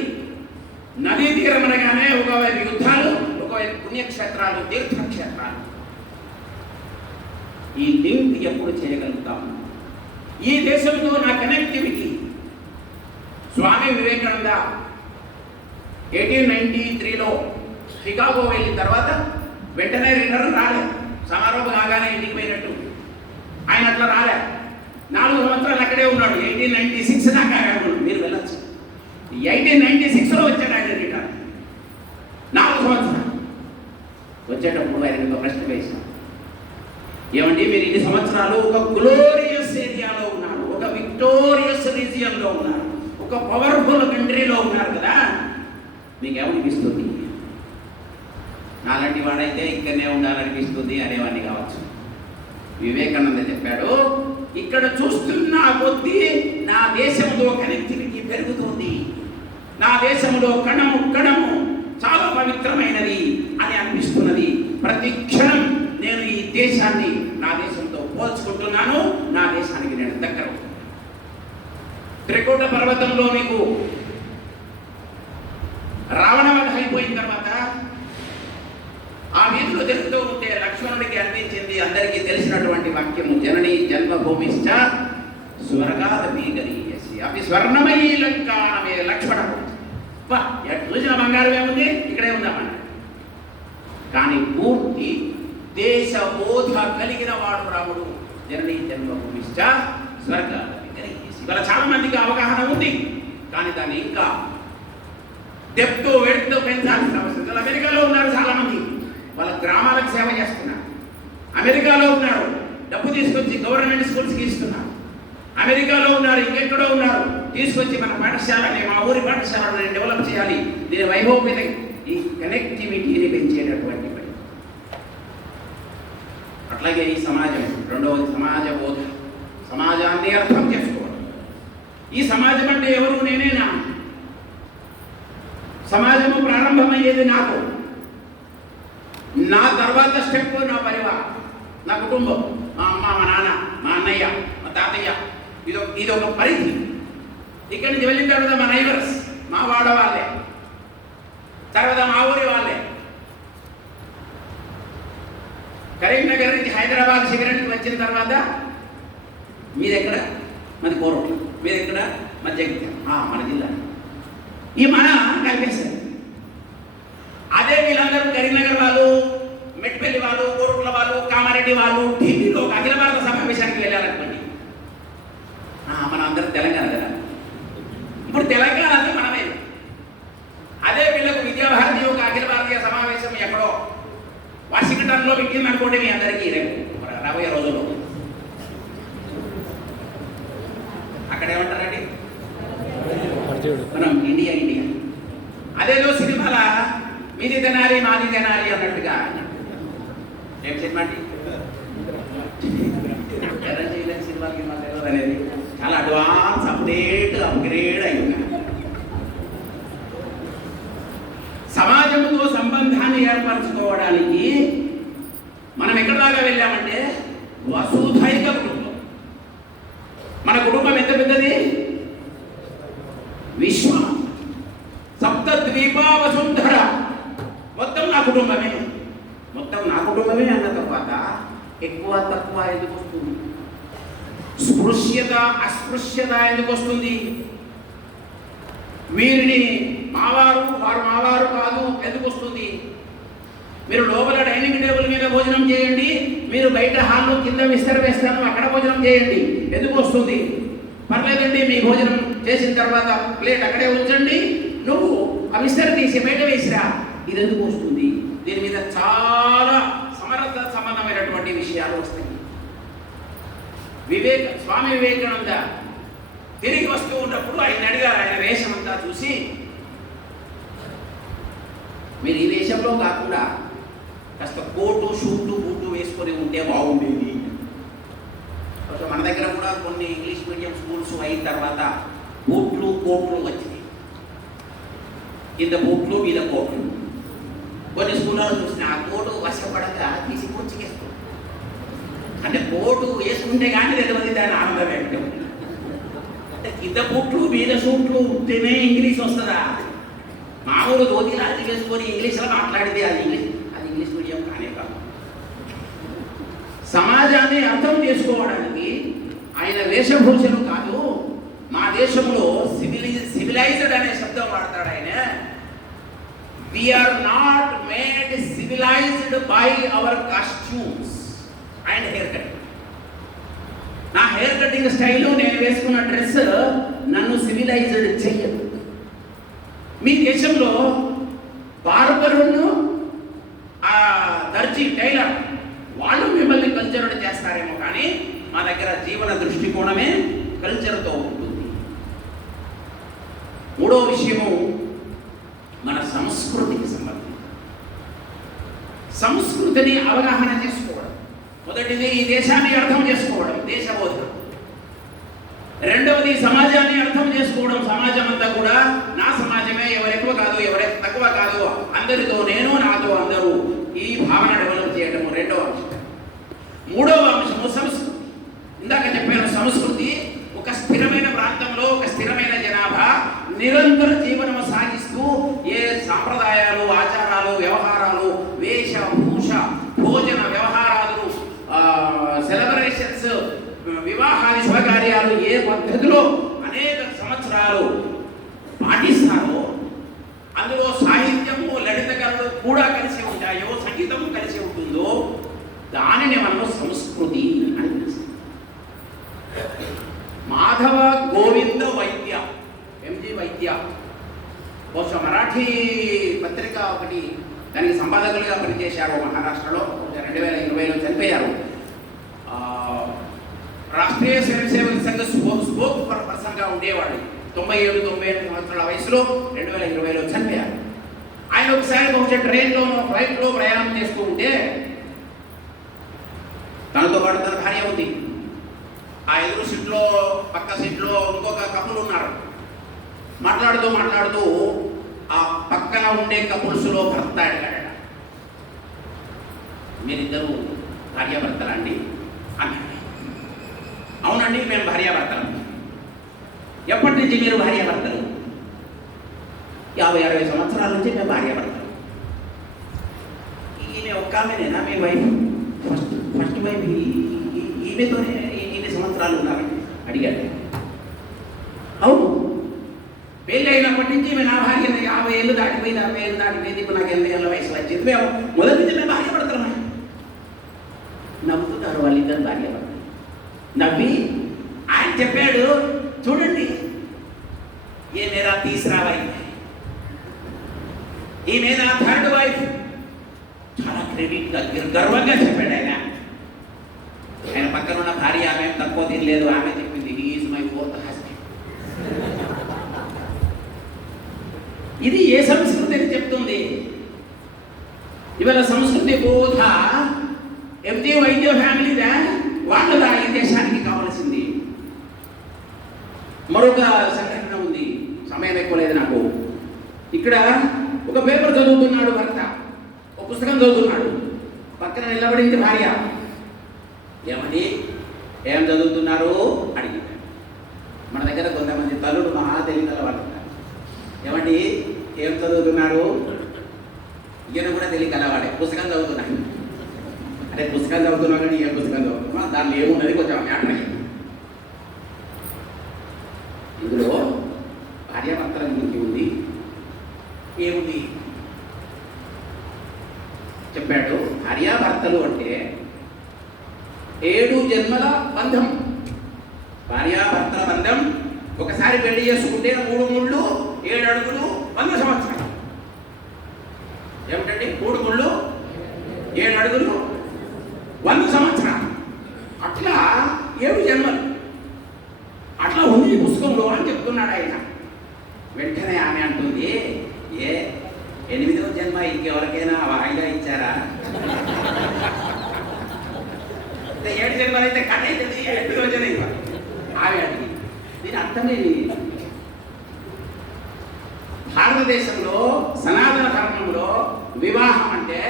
నదీ తీరం అనగానే ఒకవైపు యుద్ధాలు, ఒకవైపు పుణ్యక్షేత్రాలు, తీర్థక్షేత్రాలు. ఈ లింక్ ఎప్పుడు చేయగలుగుతాము? ఈ దేశంతో నా కనెక్టివిటీ. స్వామి వివేకానంద 1893లో షికాగో వెళ్ళిన తర్వాత వెంటనే రిటర్న్ రాలే. సమారోహం కాగానే ఇంటికి పోయినట్టు ఆయన అట్లా రాలే. 4 సంవత్సరాలు అక్కడే ఉన్నాడు. 1896 దాకా మీరు వెళ్ళచ్చు. 1896లో వచ్చాడు ఆయన రిటర్న్. 4 సంవత్సరాలు వచ్చేటప్పుడు ఆయన ప్రశ్న వేశారు, ఏమండి మీరు ఇన్ని సంవత్సరాలు ఒక గ్లోరియస్ ఏరియాలో ఉన్నారు, ఒక విక్టోరియస్ రీజియన్లో ఉన్నారు, ఒక పవర్ఫుల్ కంట్రీలో ఉన్నారు కదా, మీకు ఏమనిపిస్తుంది? నాలాంటి వాడైతే ఇక్కడనే ఉండాలనిపిస్తుంది అనేవాడిని కావచ్చు. వివేకానంద చెప్పాడు, ఇక్కడ చూస్తున్న కొద్దీ నా దేశంలో కనెక్టివిటీ పెరుగుతుంది, నా దేశంలో కణము కణము చాలా పవిత్రమైనది అని అనిపిస్తున్నది. ప్రతి క్షణం నేను ఈ దేశాన్ని నా దేశంతో పోల్చుకుంటున్నాను, నా దేశానికి నేను దగ్గర. త్రికూట పర్వతంలో మీకు రావణవధ అయిపోయిన తర్వాత ఆ వీధిలో జరుగుతూ ఉంటే లక్ష్మణుడికి అనిపించింది అందరికీ తెలిసినటువంటి వాక్యము, జననీ జన్మభూమిశ్చ స్వర్గాదపి గరీయసి అవి స్వర్ణమయీ లంకానమే లక్ష్మణుడు. చూసిన బంగారం ఏముంది, ఇక్కడే ఉందామన్న. కానీ పూర్తి దేశ బోధ కలిగిన వాడు రాముడు. జననీ జన్మభూమిశ్చ స్వర్గాదపి గరీయసి. ఇవాళ చాలా మందికి అవగాహన ఉంది, కానీ దాన్ని ఇంకా డెప్త్ వెడ్త్ పెంచాల్సిన అవసరం. అమెరికాలో ఉన్నారు చాలా మంది, వాళ్ళ గ్రామాలకు సేవ చేస్తున్నారు. అమెరికాలో ఉన్నారు, డబ్బు తీసుకొచ్చి గవర్నమెంట్ స్కూల్స్కి ఇస్తున్నారు. అమెరికాలో ఉన్నారు, ఇంకెక్కడో ఉన్నారు, తీసుకొచ్చి మన పాఠశాలని, మా ఊరి పాఠశాలను డెవలప్ చేయాలి. దీని వైభవమైన ఈ కనెక్టివిటీని పెంచేటటువంటి పని. అట్లాగే ఈ సమాజం, రెండవది సమాజ బోధ, సమాజాన్ని అర్థం చేసుకోవడం. ఈ సమాజం అంటే ఎవరు? నేనేనా? సమాజము ప్రారంభమయ్యేది నాకు. నా తర్వాత స్టెప్ నా పరివారం, నా కుటుంబం, మా అమ్మ, మా నాన్న, మా అన్నయ్య, మా తాతయ్య. ఇది ఒక పరిధి. ఇక్కడి నుంచి వెళ్ళిన తర్వాత మా నైబర్స్, మా వాడ వాళ్ళే, తర్వాత మా ఊరి వాళ్ళే. కరీంనగర్ నుంచి హైదరాబాద్ సిగరెట్కి వచ్చిన తర్వాత మీదెక్కడ? మాది కోరట్ల. మీదెక్కడ? మా జగిత్యాల, మన జిల్లా. ఈ మన కలిపేశారు. అదే వీళ్ళందరూ కరీంనగర్ వాళ్ళు, మెట్పల్లి వాళ్ళు, కోరుట్ల వాళ్ళు, కామారెడ్డి వాళ్ళు ఢిల్లీలో ఒక అఖిల భారత సమావేశానికి వెళ్ళారనుకోండి. మన అందరం తెలంగాణ కదా. ఇప్పుడు తెలంగాణ అంటే మనమే. అదే వీళ్ళకు విద్యాభారతి ఒక అఖిల భారతీయ సమావేశం ఎక్కడో వాషింగ్టన్లో పెట్టింది అనుకోండి. మీ అందరికీ రేపు రాబోయే రోజుల్లో అక్కడ ఏమంటారండి? మనం ఇండియా ఇండియా. అదేదో సినిమాల మీది తినాలి మాది తినాలి అన్నట్టుగా ఏం చెప్పండి. సినిమాకి అనేది చాలా అడ్వాన్స్, అప్గ్రేడ్ అయి ఉన్నాయి. సమాజంతో సంబంధాన్ని ఏర్పరచుకోవడానికి మనం ఎక్కడ దాకా వెళ్ళామంటే వసుధైక కుటుంబం. మన కుటుంబం ఎంత పెద్దది? విశ్వం, సప్తద్వీప వసుంధర, మొత్తం నా కుటుంబమే. మొత్తం నా కుటుంబమే అన్న తర్వాత ఎక్కువ తక్కువ ఎందుకు వస్తుంది? స్పృశ్యత అస్పృశ్యత ఎందుకు వస్తుంది? వీరిని మావారు, వారు మావారు కాదు ఎందుకు వస్తుంది? మీరు లోపల డైనింగ్ టేబుల్ మీద భోజనం చేయండి, మీరు బయట హాల్లో కింద విస్తర వేస్తాను అక్కడ భోజనం చేయండి ఎందుకు వస్తుంది? పర్లేదండి, మీ భోజనం చేసిన తర్వాత ప్లేట్ అక్కడే ఉంచండి, నువ్వు ఆ విస్తర తీసి బయట వేసిరా, ఇది ఎందుకు వస్తుంది? దీని మీద చాలా సమర్థ సంబంధమైనటువంటి విషయాలు వస్తాయి. స్వామి వివేకానంద తిరిగి వస్తూ ఉన్నప్పుడు ఆయన అడిగారు. ఆయన వేషం అంతా చూసి, మీరు ఈ వేషంలో కాకుండా కాస్త కోటు షూటు బూటు వేసుకొని ఉంటే బాగుండేది. మన దగ్గర కూడా కొన్ని ఇంగ్లీష్ మీడియం స్కూల్స్ అయిన తర్వాత బూట్లు కోట్లు వచ్చినాయి. కింద బూట్లు మీద కోట్లు. కొన్ని స్కూళ్ళలో చూసిన ఆ కోటు వశపడక తీసి కూర్చికేస్తుంది. అంటే కోటు వేసుకుంటే కానీ తెలియదు దాని ఆనందం ఏంటో. అంటే కింద బూట్లు మీద సూట్లు ఉంటేనే ఇంగ్లీష్ వస్తుందా? మామూలు ధోతిలాంటి వేసుకొని ఇంగ్లీష్లో మాట్లాడితే అది ఇంగ్లీష్ మీడియం కానే కాదు. సమాజాన్ని అర్థం చేసుకోవడానికి ఆయన వేషభూషలు కాదు, మా దేశంలో సివిలైజ్డ్ అనే శబ్దం వాడతాడు ఆయన. We are not made civilized by our costumes and hair cutting. నా హెయిర్ కటింగ్ స్టైల్, నేను వేసుకున్న డ్రెస్ నన్ను సివిలైజ్డ్ చెయ్యదు. మీ దేశంలో బార్బరును, ఆ దర్జీ టైలర్ వాళ్ళు మిమ్మల్ని కల్చర్డ్ చేస్తారేమో, కానీ మా దగ్గర జీవన దృష్టికోణమే కల్చర్తో ఉంటుంది. మూడో విషయము మన సంస్కృతికి సంబంధించి. సంస్కృతిని అవగాహన చేసుకోవడం. మొదటిది ఈ దేశాన్ని అర్థం చేసుకోవడం, దేశబోధన. రెండవది సమాజాన్ని అర్థం చేసుకోవడం. సమాజం అంతా కూడా నా సమాజమే, ఎవరెక్కువ కాదు ఎవరెక్కువ తక్కువ కాదు, అందరితో నేను, నాతో అందరూ, ఈ భావన డెవలప్ చేయడం రెండవ అంశం. మూడవ అంశము సంస్కృతి. ఇందాక చెప్పాను, సంస్కృతి ఒక స్థిరమైన ప్రాంతంలో ఒక స్థిరమైన జనాభా నిరంతర జీవనం సాగిస్తూ ఏ సాంప్రదాయాలు, ఆచారాలు, వ్యవహారాలు, వేషభూష, భోజన వ్యవహారాలు, సెలబ్రేషన్స్, వివాహాది శుభకార్యాలు ఏ పద్ధతిలో అనేక సంవత్సరాలు పాటిస్తారో, అందులో సాహిత్యము, లలిత కళలు కూడా కలిసి ఉంటాయో, సంగీతము కలిసి ఉంటుందో, దానిని మనం సంస్కృతి అని పిలుస్తాం. మాధవ గోవింద వైద్య, ఎంజి వైద్య, బహుశా మరాఠీ పత్రిక ఒకటి దానికి సంపాదకులుగా పనిచేశారు మహారాష్ట్రలో. 2020లో చనిపోయారు. రాష్ట్రీయ స్వయంసేవక సంఘ స్పోక్ పర్సన్గా ఉండేవాడు. 97-98 సంవత్సరాల వయసులో 2020లో చనిపోయారు. ఆయన ఒకసారి బహుశా ట్రైన్లోనో ఫ్లైట్లో ప్రయాణం చేస్తూ ఉంటే తనతో పాటు తన భార్య ఉంది. ఆ ఎదురు సీట్లో పక్క సీట్లో ఇంకొక కపుల్ ఉన్నారు. మాట్లాడుతూ ఆ పక్కన ఉండే కపుల్స్లో భర్త అడిగాడట, మీరిద్దరూ భార్యాభర్తలా అండి అన్నాడు. అవునండి, మేము భార్యాభర్తలు. ఎప్పటి నుంచి మీరు భార్యాభర్తలు? 50-60 సంవత్సరాల నుంచి మేము భార్యాభర్తలు. ఈయన ఒక్క ఆమెనేనా మీ వైఫ్? ఫస్ట్ వైఫ్ ఈమెతోనే ఎన్ని సంవత్సరాలు ఉన్నారండి అడిగాడు. అవును, పెళ్ళి అయినప్పటి నుంచి ఈమె నా భార్య. 50 ఏళ్ళు దాటిపోయింది, 60 ఏళ్ళు దాటిపోయింది, ఇప్పుడు నాకు 80 ఏళ్ళ వయసు వచ్చింది. మేము మొదటి నుంచి మేము భార్యాభర్తలమే. నవ్వుతున్నారు వాళ్ళిద్దరు భార్యాభర్తలు. నవ్వి ఆయన చెప్పాడు, చూడండి, ఏ మేరా తీసరా వైఫ్, ఈ మీద థర్డ్ వైఫ్. చాలా క్రెడిట్గా గర్వంగా చెప్పాడు ఆయన. ఆయన పక్కన ఉన్న భార్య ఆమె తక్కువ తినలేదు. ఆమె చెప్పింది, he is my 4th husband. ఇది ఏ సంస్కృతి అని చెప్తుంది? ఇవాళ సంస్కృతి బోధ ఎంజీ వైద్య ఫ్యామిలీదా వాళ్ళదా ఈ దేశానికి కావలసింది. మరొక సంఘటన ఉంది, సమయం ఎక్కువ లేదు నాకు. ఇక్కడ ఒక పేపర్ చదువుతున్నాడు భర్త, ఒక పుస్తకం చదువుతున్నాడు. పక్కన నిలబడింది భార్య. ఏమని, ఏం చదువుతున్నారు అడిగింది. మన దగ్గర కొంతమంది తల్లుడు మహా తెలియగల వాళ్ళు ఉన్నారు. ఏమండి, ఏం చదువుతున్నారు? ఈయన కూడా తెలియగలవాడే, పుస్తకం చదువుతున్నాడు. అంటే పుస్తకం చదువుతున్నావు కానీ ఏ పుస్తకం చదువుతున్నా, దానిలో ఏమున్నది కొంచెం మ్యాటర్ అయ్యింది. ఇందులో భార్యాభర్తల గురించి ఉంది. ఏముంది చెప్పాడు. భార్యాభర్తలు అంటే 7 జన్మల బంధం. భార్యాభర్తల బంధం ఒకసారి పెళ్లి చేసుకుంటే 3 ముళ్ళు 7 అడుగులు 100 సంవత్సరాలు. ఏమిటండి 3 ముళ్ళు 7 అడుగులు 100 సంవత్సరాలు. అట్లా 7 జన్మలు అట్లా ఉంది పుస్తకంలో అని చెప్తున్నాడు ఆయన. వెంటనే ఆమె అంటుంది, 8వ జన్మ ఇంకెవరికైనా వాయిదా ఇచ్చారా? 7 జన్మలు అయితే కట్ అవుతుంది, 8వ జన్మ ఇవ్వాలి. ఆమె అడిగి దీని అర్థమేమి? భారతదేశంలో సనాతన ధర్మంలో వివాహం అంటే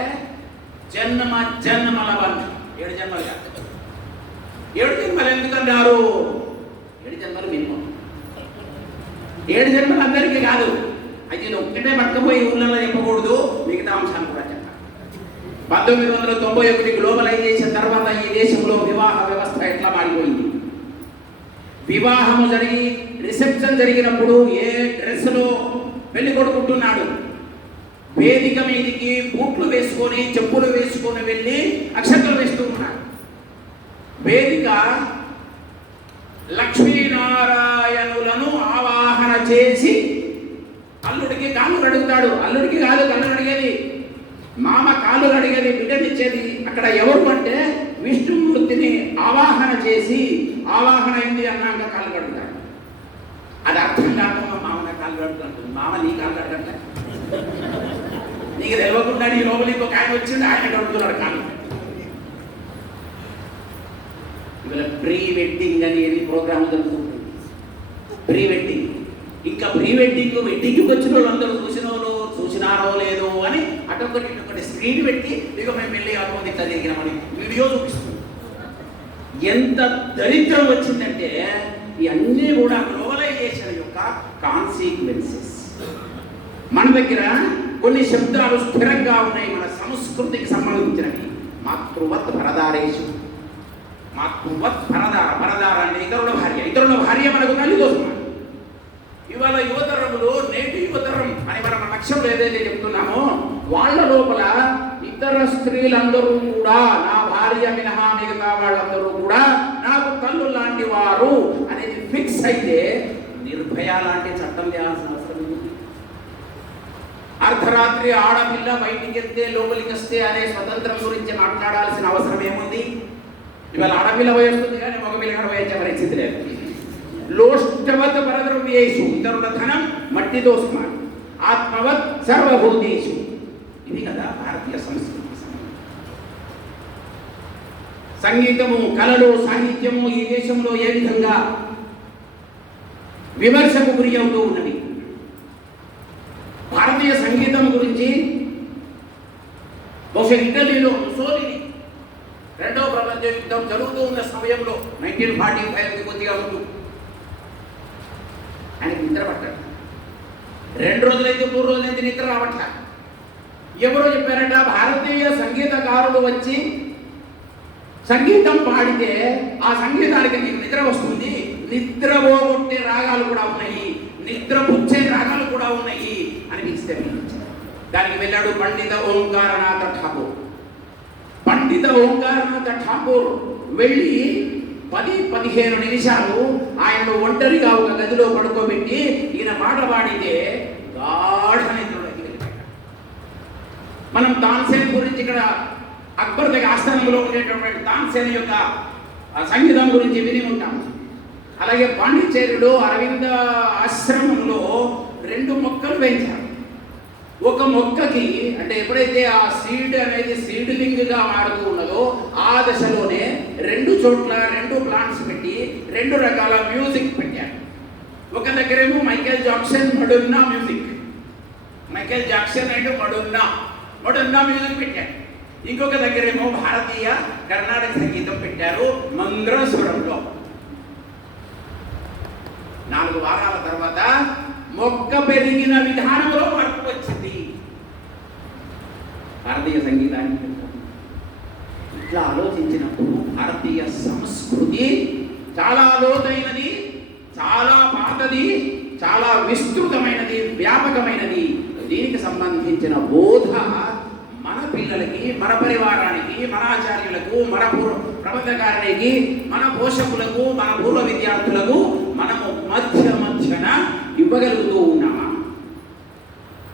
జన్మల బంధం. 7 జన్మలు కాదు. 7 జన్మలు ఎందుకన్నారు? 7 జన్మలు మినిమం. 7 జన్మలు అందరికీ కాదు. అయితే ఇది ఒక్కటే పట్టుకపోయి ఊళ్ళల్లో చెప్పకూడదు, మిగతా అంశాలు కూడా చెప్పాలి. 1991 గ్లోబలైజేషన్ తర్వాత ఈ దేశంలో వివాహ వ్యవస్థ ఎట్లా మారిపోయింది? వివాహము జరిగి రిసెప్షన్ జరిగినప్పుడు ఏ డ్రెస్సులో పెళ్లి కొడుకుంటున్నాడు? వేదిక మీదికి బూట్లు వేసుకొని చెప్పులు వేసుకొని వెళ్ళి అక్షతలు వేస్తూ ఉన్నాడు. వేదిక లక్ష్మీనారాయణులను ఆవాహన చేసి అల్లుడికి కాళ్ళు కడుగుతాడు. అల్లుడికి కాదు కళ్ళు అడిగేది, మామ కాళ్ళు అడిగేది, బిడ్డనిచ్చేది. అక్కడ ఎవరు అంటే విష్ణుమూర్తిని ఆవాహన చేసి, ఆవాహన అయింది అన్నాక కాళ్ళు కడుగుతాడు. అది అర్థం కాకుండా మామని కాళ్ళు కడుగుతాడు. మామ నీ కాళ్ళు కడగట్లే, నీకు తెలియకుండా నీ లోపలి ఇంకొక ఆయన వచ్చింది, ఆయన కడుగుతున్నాడు కాళ్ళు. ఇవాళ ప్రీ వెడ్డింగ్ అనేది ప్రోగ్రామ్ జరుగుతుంది. ప్రీ వెడ్డింగ్, ఇంకా ప్రీ వెడ్డింగ్ వెడ్డింగ్కి వచ్చిన వాళ్ళందరూ చూసినారో లేదో అని అటొకటి స్క్రీన్ పెట్టి ఇక మేము వెళ్ళి అటువంటి ఇట్లా తిరిగినామని వీడియో చూపిస్తుంది. ఎంత దరిద్రం వచ్చిందంటే ఇవన్నీ కూడా గ్లోబలైజేషన్ యొక్క కాన్సిక్వెన్సెస్. మన దగ్గర కొన్ని శబ్దాలు స్థిరంగా ఉన్నాయి, మన సంస్కృతికి సంబంధించినవి. మాతృవత్ భరదారేషు, మాతృవత్ భరదార అంటే ఇతరుల భార్య మనకు తల్లి కోసం. ఇవాళ యువతరములు, నేటి యువతరం అని మనం లక్ష్యంలో ఏదైతే చెప్తున్నామో వాళ్ళ లోపల ఇతర స్త్రీలందరూ కూడా నా భార్య మినహా మిగతా వాళ్ళందరూ కూడా నాకు తల్లు లాంటి వారు అనేది ఫిక్స్ అయితే నిర్భయ లాంటి చట్టం చేయాల్సిన అవసరం ఉంది. అర్ధరాత్రి ఆడపిల్ల బయటికి వెళ్తే లోపలికి వస్తే అనే స్వతంత్రం గురించి మాట్లాడాల్సిన అవసరం ఏముంది? ఇవాళ ఆడపిల్ల వయస్తుంది కానీ మగపిల్ల కూడా వహించే పరిస్థితి లేదు. లోష్టవత్ పరద్రవ్యేషు, ఇతరుల ధనం మట్టితో సమానం, ఆత్మవత్ సర్వభూతేషు. ఇది కదా భారతీయ సంస్కృతి. సంగీతము, కళలు, సాహిత్యము ఈ దేశంలో ఏ విధంగా విమర్శకు గురి అవుతూ ఉన్నది. భారతీయ సంగీతం గురించి బహుశా ఇటలీలో ముసోలిని రెండవ ప్రపంచ యుద్ధం జరుగుతూ ఉన్న సమయంలో 1945కి కొద్దిగా ముందు ఆయనకి నిద్ర పట్టాడు. 2 రోజులైతే 3 రోజులైతే నిద్ర రావట్ల. ఎవరో చెప్పారట, భారతీయ సంగీతకారులు వచ్చి సంగీతం పాడితే ఆ సంగీతానికి నీకు నిద్ర వస్తుంది, నిద్ర పోగొట్టే రాగాలు కూడా ఉన్నాయి, నిద్ర పుచ్చే రాగాలు కూడా ఉన్నాయి అని విశ్లేషించారు. దానికి వెళ్ళాడు పండిత ఓంకారనాథ ఠాకూర్. పండిత ఓంకారనాథ ఠాకూర్ వెళ్ళి 10-15 నిమిషాలు ఆయన ఒంటరిగా ఒక గదిలో పడుకోబెట్టి ఈయన పాట పాడితే గాఢ నిద్రలోకి వెళ్ళిపోయాడు. మనం తాన్సేన్ గురించి ఇక్కడ అక్బర్ దగ్గర ఆస్థానంలో ఉండేటటువంటి తాన్సేన్ యొక్క సంగీతం గురించి విని ఉంటాం. అలాగే పాండిచేరిలో అరవింద ఆశ్రమంలో 2 మొక్కలు పెంచారు. ఒక మొక్కకి అంటే ఎప్పుడైతే ఆ సీడ్ అనేది సీడ్లింగ్గా మారుతూ ఉన్నదో ఆ దశలోనే 2 చోట్ల 2 ప్లాంట్స్ పెట్టి 2 రకాల మ్యూజిక్ పెట్టారు. ఒక దగ్గరేమో Michael Jackson Madonna music, Michael Jackson and Madonna music పెట్టారు. ఇంకొక దగ్గరేమో భారతీయ కర్ణాటక సంగీతం పెట్టారు మంద్రస్వరంలో. 4 వారాల తర్వాత మొక్క పెరిగిన విధానంలో మార్పు వచ్చింది భారతీయ సంగీతానికి. ఇట్లా ఆలోచించినప్పుడు భారతీయ సంస్కృతి చాలా లోతైనది, చాలా పాతది, చాలా విస్తృతమైనది, వ్యాపకమైనది. దీనికి సంబంధించిన బోధ మన పిల్లలకి, మన పరివారానికి, మన ఆచార్యులకు, మన ప్రబంధకారునికి, మన పోషకులకు, మన పూర్వ విద్యార్థులకు మనము మధ్యన ఇవ్వగలుగుతూ ఉన్నామా?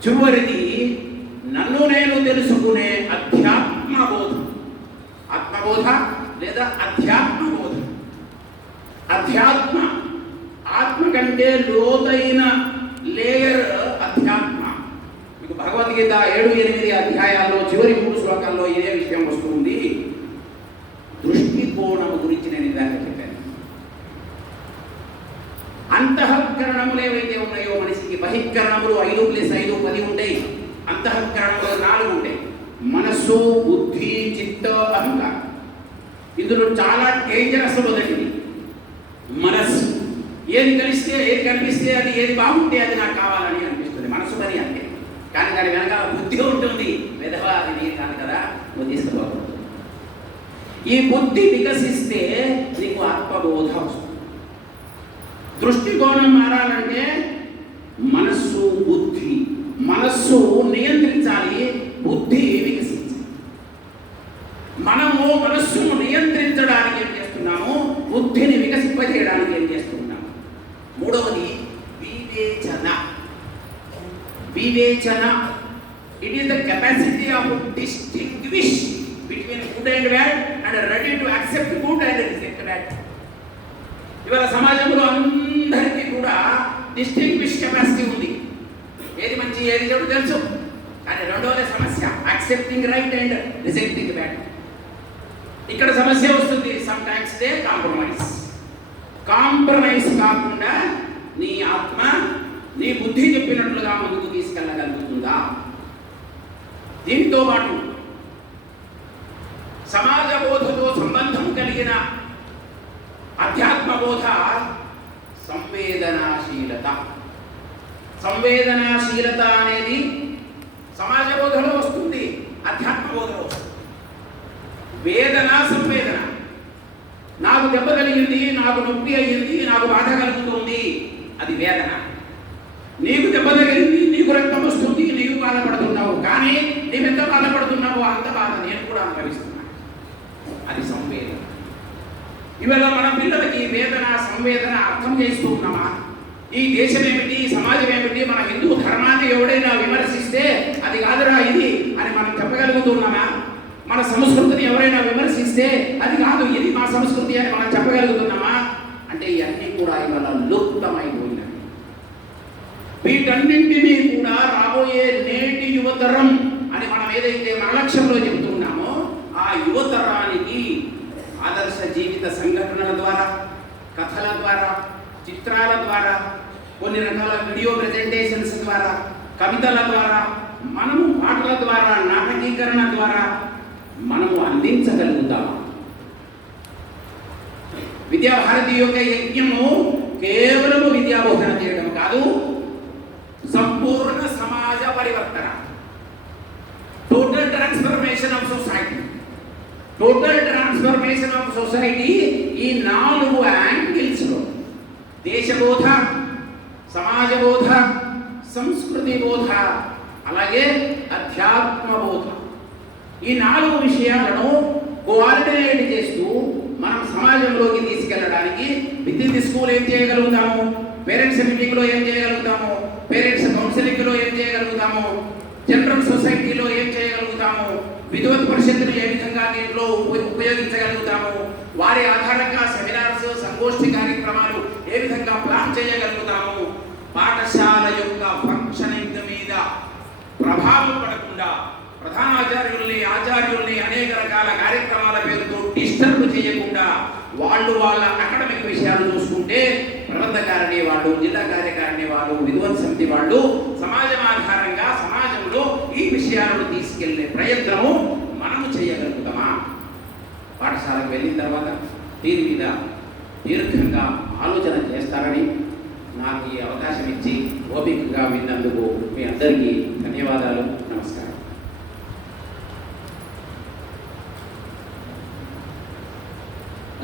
చివరిది నన్ను నేను తెలుసుకునే అధ్యాత్మబోధ. ఆత్మబోధ లేదా అధ్యాత్మబోధ. ఆత్మ కంటే లోతైన లేయర్ అధ్యాత్మ. మీకు భగవద్గీత 7-8 అధ్యాయాల్లో చివరి 3 శ్లోకాల్లో ఇదే విషయం వస్తుంది. దృష్టికోణము గురించి నేను ఇందాక చెప్పాను. అంతఃకరణములు ఏవైతే ఉన్నాయో మనిషికి, బహిష్కరణములు 5+5 10 ఉంటాయి, అంతఃకరణములు 4 ఉంటాయి: మనస్సు, బుద్ధి, చిత్త, అహంకారం. ఇందులో చాలా డేంజరస్ మొదటిది మనస్సు. ఏది కనిపిస్తే అది, ఏది బాగుంటే అది నాకు కావాలని అనిపిస్తుంది. మనస్సు పని అంతే. కానీ దాని వెనకాల బుద్ధి ఉంటుంది. వెధవా అది నేను కాదు కదా, నువ్వు తీసుకోకూడదు. ఈ బుద్ధి వికసిస్తే నీకు ఆత్మబోధ వస్తుంది. దృష్టికోణం మారాలంటే మనస్సు, బుద్ధి. మనస్సు నియంత్రించాలి, బుద్ధి వికసించాలి. మనము మనస్సును నియంత్రించడానికి ఏం చేస్తున్నాము? బుద్ధిని వికసింపజేయడానికి ఏం చేస్తున్నాము? మూడవది వివేచన. It is the capacity of distinguish between good and bad and ready to accept good and reject bad. ఇవాళ సమాజంలో అందరికీ కూడా డిస్టింగ్విష్ కెపాసిటీ ఉంది. ఏది మంచి ఏది చెడు తెలుసు. కానీ రెండవదే సమస్య, accepting right and rejecting bad. ఇక్కడ సమస్య వస్తుంది. సమ్ టైమ్స్ దే కాంప్రమైజ్ కాకుండా నీ ఆత్మ, నీ బుద్ధి చెప్పినట్లుగా ముందుకు తీసుకెళ్ళగలుగుతుందా? దీనితో పాటు సమాజ బోధతో సంబంధం కలిగిన అధ్యాత్మ బోధ సంవేదనాశీలత అనేది సమాజ బోధలో వస్తుంది, అధ్యాత్మ బోధలో వస్తుంది. సంవేదన. నాకు దెబ్బ కలిగింది, నాకు నొప్పి అయ్యింది, నాకు బాధ కలుగుతుంది, అది వేదన. నీకు దెబ్బ తగిలింది, నీకు రక్తం వస్తుంది, నీవు బాధపడుతున్నావు. కానీ నీవెంత బాధపడుతున్నావో అంత బాధ నేను కూడా అనుభవిస్తున్నాను, అది సంవేదన. ఇవాళ మన పిల్లలకి సంవేదన అర్థం చేస్తూ ఉన్నామా? ఈ దేశం ఏమిటి, సమాజం ఏమిటి, మన హిందూ ధర్మాన్ని ఎవడైనా విమర్శిస్తే అది కాదురా ఇది అని మనం చెప్పగలుగుతున్నామా? మన సంస్కృతిని ఎవరైనా విమర్శిస్తే అది కాదు ఇది మా సంస్కృతి అని మనం చెప్పగలుగుతున్నామా? అంటే ఇవన్నీ కూడా ఇవాళ లుప్తమైపోయినవి. వీటన్నింటినీ కూడా రాబోయే నేటి యువతరం అని మనం ఏదైతే మన లక్ష్యంలో చెబుతున్నామో ఆ యువతరానికి ఆదర్శ జీవిత సంఘటనల ద్వారా, కథల ద్వారా, చిత్రాల ద్వారా, కొన్ని రకాల వీడియో ప్రెజెంటేషన్స్ ద్వారా, కవితల ద్వారా, మనము పాటల ద్వారా, నాటకీకరణ ద్వారా మనము అందించగలుగుతాము. విద్యాభారతి యొక్క యజ్ఞము కేవలము విద్యాబోధన చేయడం కాదు, సంపూర్ణ సమాజ పరివర్తన, total transformation of society. Total transformation of society ఈ 4 యాంగిల్స్లో దేశబోధ, సమాజబోధ, సంస్కృతి బోధ, అలాగే అధ్యాత్మ బోధ, ఈ 4 విషయాలను కోఆర్డినేట్ చేస్తూ మనం సమాజంలోకి తీసుకెళ్ళడానికి విత్ ఇన్ ది స్కూల్ ఏం చేయగలుగుతాము, పేరెంట్స్ మీటింగ్లో ఏం చేయగలుగుతాము, పేరెంట్స్ కౌన్సిలింగ్లో ఏం చేయగలుగుతాము, జనరల్ సొసైటీలో ఏం చేయగలుగుతాము, విద్వత్ పరిషత్తును ఏ విధంగా దీంట్లో ఉపయోగించగలుగుతాము, వారి ఆధారంగా సెమినార్స్, సంగోష్ఠి కార్యక్రమాలు ఏ విధంగా ప్లాన్ చేయగలుగుతాము, పాఠశాల యొక్క ఫంక్షనింగ్ మీద ప్రభావం పడకుండా ప్రధానాచార్యుల్ని, ఆచార్యుల్ని అనేక రకాల కార్యక్రమాల పేరుతో డిస్టర్బ్ చేయకుండా వాళ్ళ అకాడమిక్ విషయాలు చూసుకుంటే ప్రబంధకారిణి వాళ్ళు, జిల్లా కార్యకారిణి వాళ్ళు, విద్వత్ సమితి వాళ్ళు సమాజం ఆధారంగా సమాజంలో ఈ విషయాలను తీసుకెళ్లే ప్రయత్నము మనము చేయగలుగుతామా? పాఠశాలకు వెళ్ళిన తర్వాత దీని మీద దీర్ఘంగా ఆలోచన చేస్తారని నాకు ఈ అవకాశం ఇచ్చి ఓపికగా విన్నందుకు మీ అందరికీ ధన్యవాదాలు. నమస్కారం.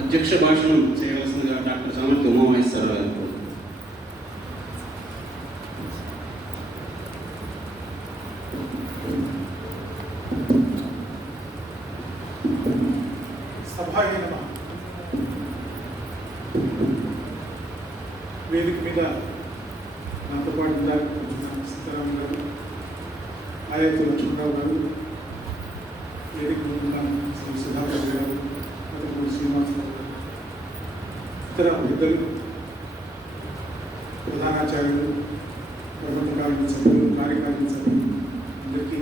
అధ్యక్ష భాషణం చేయవలసిందిగా డాక్టర్ సామర్థ్య ఉమామహేశ్వరరావు గారు. సభాహీన వేదిక మీద నాతో పాటు సీతారాం గారు, ఆయతి లక్ష్మణరావు గారు, వేదిక మీద శ్రీ సుధాకర్ గారు, శ్రీనివాసరావు గారు, ఇతర పెద్దలు, ప్రధానాచార్యులు, ప్రబంధకారిణి సభ్యులు, కార్యకారిణి సభ్యులు అందరికీ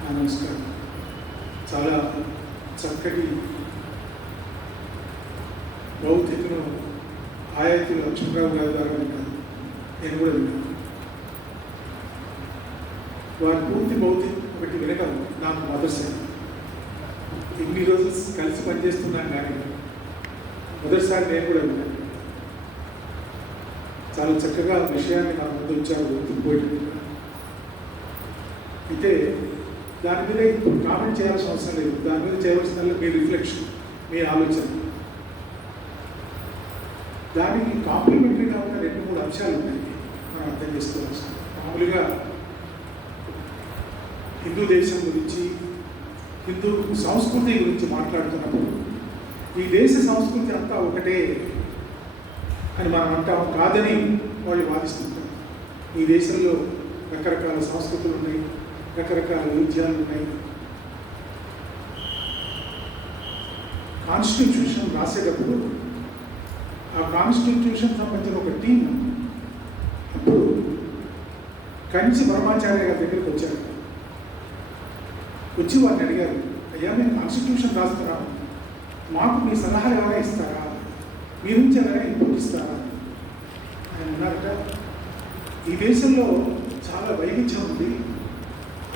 నా నమస్కారం. చాలా చక్కటి భౌతికను ఆయతి లక్ష్మణరావు గారి ద్వారా విన్నాను. నేను కూడా విన్నాను. వారి పూర్తి భౌతిక ఒకటి వినడం నాకు మొదటిసారి. ఇన్ని రోజులు కలిసి పనిచేస్తున్నాను కానీ మొదటిసారి నేను కూడా విన్నాను. చాలా చక్కగా విషయాన్ని నా ముందు వచ్చారు పోయి. అయితే దాని మీద ఇప్పుడు కామెంట్ చేయాల్సిన అవసరం లేదు. దాని మీద చేయవలసిన మీ రిఫ్లెక్షన్, మీ ఆలోచన. దానికి కాంప్లిమెంటరీగా ఉన్న 2-3 అంశాలు ఉన్నాయి మనం అర్థం చేసుకోవాల్సింది. మామూలుగా హిందూ దేశం గురించి, హిందూ సంస్కృతి గురించి మాట్లాడుతున్నప్పుడు ఈ దేశ సంస్కృతి అంతా ఒకటే అని మనం అంటాం. కాదని వాళ్ళు వాదిస్తుంటారు. ఈ దేశంలో రకరకాల సంస్కృతులు ఉన్నాయి, రకరకాల వైద్యాలు ఉన్నాయి. కాన్స్టిట్యూషన్ రాసేటప్పుడు ఆ కాన్స్టిట్యూషన్ సంబంధించిన ఒక టీం అప్పుడు కంచి బ్రహ్మాచార్య గారి దగ్గరికి వచ్చారు. వచ్చి వారిని అడిగారు, అయ్యా మేము కాన్స్టిట్యూషన్ రాస్తున్నాం, మాకు మీ సలహాలు ఎవరైనా ఇస్తారా, మీ నుంచి ఎవరైనా ఇన్పుట్ ఇస్తారా? ఆయన అన్నారట, ఈ దేశంలో చాలా వైవిధ్యం ఉంది,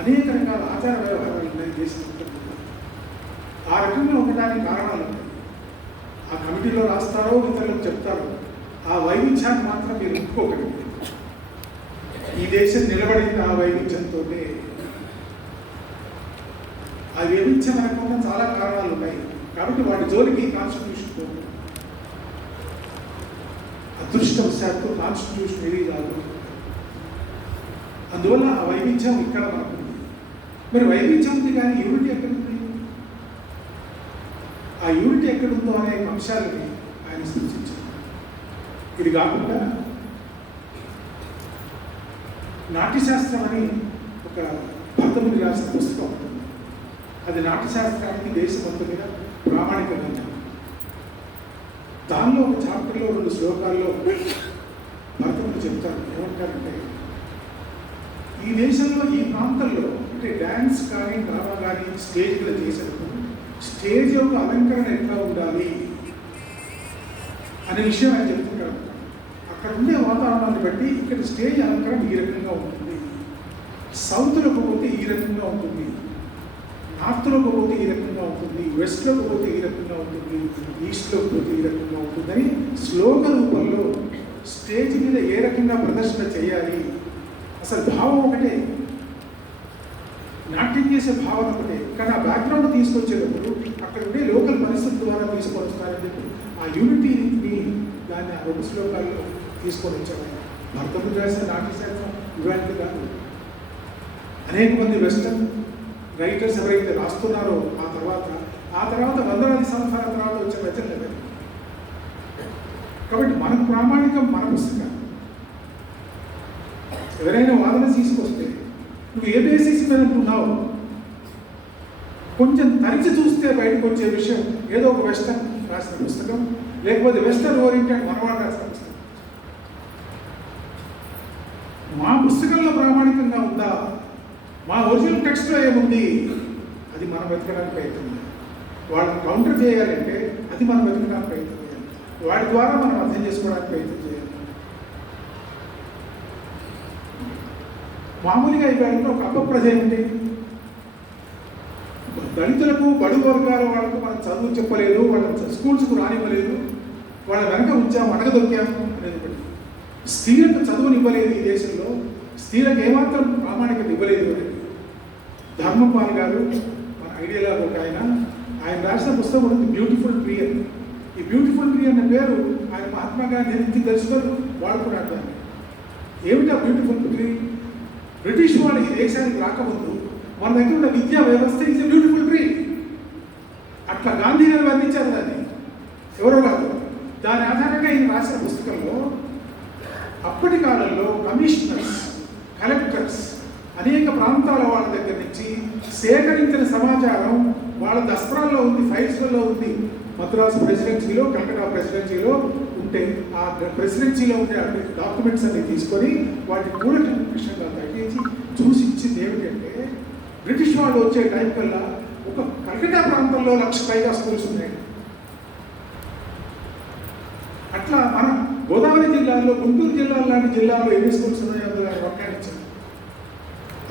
అనేక రకాల ఆచార వ్యవహారాలు ఉన్నాయి దేశంలో. ఆ రకంగా ఉండడానికి కారణాలు ఉన్నాయి. ఆ కమిటీలో రాస్తారో ఇతరులకు చెప్తారో ఆ వైవిధ్యాన్ని మాత్రం మీరు ఒప్పుకోకండి. ఈ దేశం నిలబడింది ఆ వైవిధ్యంతోనే. ఆ వైవిధ్యం అనకుండా చాలా కారణాలు ఉన్నాయి. కాబట్టి వాటి జోలికి కాన్స్టిట్యూషన్ పోతుంది. అదృష్టవశాత్తు కాన్స్టిట్యూషన్ ఏది కాదు. అందువల్ల ఆ వైవిధ్యం ఇక్కడ మనకు ఉంది. మరి వైవిధ్యం ఉంది కానీ యూనిటీ ఎక్కడుంది? ఆ యూనిటీ ఎక్కడుందో అనే అంశాలని ఆయన సూచించారు. ఇది కాకుండా నాట్యశాస్త్రం అని ఒక భరతముని రాసిన పుస్తకం ఉంటుంది. అది నాట్యశాస్త్రానికి దేశమంతా మీద ప్రామాణికంగా ఉంది. దానిలో ఒక చాప్టర్లో 2 శ్లోకాల్లో భరతముని చెప్తారు. ఏమంటారంటే, ఈ దేశంలో ఈ ప్రాంతంలో అంటే డ్యాన్స్ కానీ డ్రామా కానీ స్టేజ్ మీద చేసేటప్పుడు స్టేజ్ యొక్క అలంకరణ ఎట్లా ఉండాలి అనే విషయం ఆయన చెప్తుంటారు. అక్కడ ఉండే వాతావరణాన్ని బట్టి ఇక్కడ స్టేజ్ అలంకరణ ఈ రకంగా ఉంటుంది, సౌత్లోకి పోతే ఈ రకంగా ఉంటుంది, నార్త్లోకి పోతే ఈ రకంగా ఉంటుంది, వెస్ట్లోకి పోతే ఈ రకంగా ఉంటుంది, ఈస్ట్లోకి పోతే ఈ రకంగా ఉంటుందని శ్లోక రూపంలో స్టేజ్ మీద ఏ రకంగా ప్రదర్శన చేయాలి, అసలు భావం ఒకటే, నాట్యం చేసే భావన ఒకటే, కానీ ఆ బ్యాక్గ్రౌండ్ తీసుకొచ్చేటప్పుడు అక్కడ ఉండే లోకల్ పరిస్థితుల ద్వారా తీసుకొని వస్తారని చెప్పి ఆ యూనిటీని దాన్ని ఆ 2 శ్లోకాల్లో తీసుకొని వచ్చారు. భరతముని రాసిన నాట్యశాస్త్రం ఇవాళ కాదు. అనేక మంది వెస్టర్న్ రైటర్స్ ఎవరైతే రాస్తున్నారో ఆ తర్వాత వందలాది సంవత్సరాల తర్వాత వచ్చే రచనలు కదా. కాబట్టి మనకు ప్రామాణికం మన పుస్తకం. ఎవరైనా వాదన తీసుకొస్తే నువ్వు ఏ బేసిస్ మీద అంటున్నావు, కొంచెం తరిచి చూస్తే బయటకు వచ్చే విషయం ఏదో ఒక వెస్టర్న్ రాసిన పుస్తకం, లేకపోతే వెస్టర్న్ ఓరియంటెడ్ మనవాడు రాసిన పుస్తకం. మా పుస్తకంలో ప్రామాణికంగా ఉందా, మా ఒరిజినల్ టెక్స్ట్లో ఏముంది, అది మనం వెతకడానికి ప్రయత్నం చేయాలి. వాళ్ళని కౌంటర్ చేయాలంటే అది మనం వెతకడానికి ప్రయత్నం చేయాలి. వాటి ద్వారా మనం అర్థం చేసుకోవడానికి ప్రయత్నం చేయాలి. మామూలుగా ఇవాళ ఒక అపప్రజ ఏంటి, దళితులకు బడుగు వర్గాల వాళ్ళకు మనం చదువు చెప్పలేదు, వాళ్ళ స్కూల్స్కు రానివ్వలేదు, వాళ్ళ వెనక ఉంచాము, అడగదొక్కాము అనేది ఒకటి. స్త్రీలకు చదువునివ్వలేదు ఈ దేశంలో, స్త్రీలకు ఏమాత్రం ప్రామాణికత ఇవ్వలేదు అని ధర్మపాల్ గారు మన ఐడియాలో ఒక ఆయన రాసిన పుస్తకం ఉంది బ్యూటిఫుల్ ప్రియర్. ఈ బ్యూటిఫుల్ ప్రియర్ అనే పేరు ఆయన మహాత్మా గాంధీ ఎందుకు తెలుసుకొని వాడుకున్నాడు దాన్ని. ఏమిటా బ్యూటిఫుల్ ప్రియర్? బ్రిటిష్ వాళ్ళు ఈ దేశానికి రాకముందు మన దగ్గర ఉన్న విద్యా వ్యవస్థ ఈజ్ బ్యూటిఫుల్ ట్రీ. అట్లా గాంధీ గారు వర్ణించారు దాన్ని, ఎవరో కాదు. దాని ఆధారంగా ఈయన రాసిన పుస్తకంలో అప్పటి కాలంలో కమిషనర్స్, కలెక్టర్స్ అనేక ప్రాంతాల వాళ్ళ దగ్గర నుంచి సేకరించిన సమాచారం వాళ్ళ దస్త్రాల్లో ఉంది, ఫైల్స్లలో ఉంది. మద్రాసు ప్రెసిడెన్సీలో, కలకటా ప్రెసిడెన్సీలో ఉంటే ఆ ప్రెసిడెన్సీలో ఉండే డాక్యుమెంట్స్ అన్ని తీసుకొని వాటి కూలంకషంగా తగ్గించి చూసి ఇచ్చింది ఏమిటంటే, బ్రిటిష్ వాళ్ళు వచ్చే టైం కల్లా ఒక కలకటా ప్రాంతంలో 1,00,000 పైగా స్కూల్స్ ఉన్నాయి. అట్లా మన గోదావరి జిల్లాలో, గుంటూరు జిల్లాలో లాంటి జిల్లాలో ఎన్ని స్కూల్స్ ఉన్నాయో అందులో వ్యాఖ్యానించారు.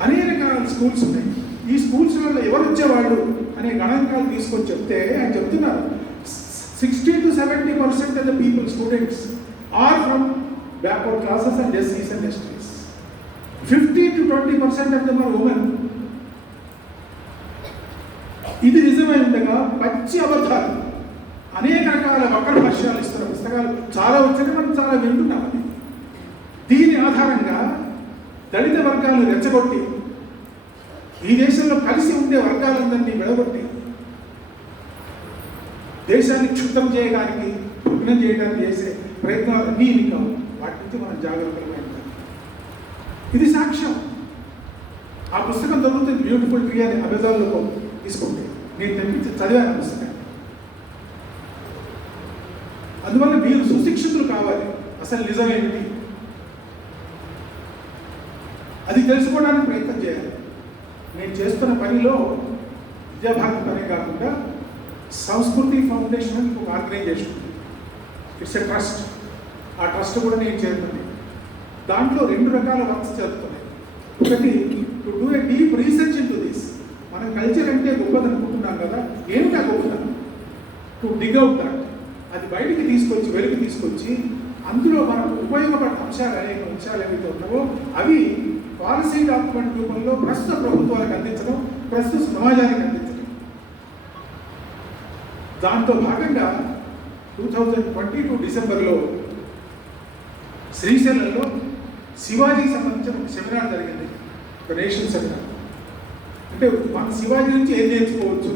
అనేక రకాల స్కూల్స్ ఉన్నాయి. ఈ స్కూల్స్ వల్ల ఎవరు వచ్చేవాళ్ళు అనే గణాంకాలు తీసుకొని చెప్తే ఆయన చెప్తున్నారు 60 to 70% of the people, students are from backward classes and SCs and STs. 50 to 20% of them are women. ఇది నిజమై ఉండగా పచ్చి అబద్ధాలు, అనేక రకాల వక్ర భాష్యాలు ఇస్తున్న పుస్తకాలు చాలా వచ్చాయి, మనం చాలా వింటున్నాం. దీని ఆధారంగా దళిత వర్గాలను రెచ్చగొట్టి ఈ దేశంలో కలిసి ఉండే వర్గాలందరినీ విడగొట్టి దేశాన్ని క్షుబ్ధం చేయడానికి, భగ్నం చేయడానికి చేసే ప్రయత్నాలు అన్నీ కావు. వాటి నుంచి మనం జాగ్రత్తగా ఉండాలి. ఇది సాక్ష్యం. ఆ పుస్తకం దొరుకుతుంది, బ్యూటిఫుల్ ట్రీ అని అమెజాన్లో తీసుకుంటే. నేను తెప్పించి చదివాను పుస్తకాన్ని. అందువల్ల మీరు సుశిక్షితులు కావాలి. అసలు నిజమేమిటి అది తెలుసుకోవడానికి ప్రయత్నం చేయాలి. నేను చేస్తున్న పనిలో విద్యాభారతి పనే కాకుండా సంస్కృతి ఫౌండేషన్ అని ఒక ఆర్గనైజేషన్, ఇట్స్ ఎ ట్రస్ట్. ఆ ట్రస్ట్ కూడా నేను చేరుతుంది. దాంట్లో 2 రకాల వర్క్స్ జరుగుతున్నాయి. ఒకటి, to do a deep research in to this. మన కల్చర్ అంటే గొప్పది అనుకుంటున్నాం కదా, ఏమిటా గొప్పదనం? టు డిగ్ అవుట్ దట్, అది బయటికి తీసుకొచ్చి, వెలికి తీసుకొచ్చి అందులో మనకు ఉపయోగపడే అంశాలు, అనేక అంశాలు ఏవైతే ఉన్నావో అవి పాలసీ డాక్యుమెంట్ రూపంలో ప్రస్తుత ప్రభుత్వాలకు అందించడం, ప్రస్తుత సమాజానికి అందించడం. దాంతో భాగంగా 2022 డిసెంబర్లో శ్రీశైలంలో శివాజీకి సంబంధించిన ఒక సెమినార్ జరిగింది, ఒక నేషన్ సెమినార్. అంటే మన శివాజీ నుంచి ఏం నేర్చుకోవచ్చు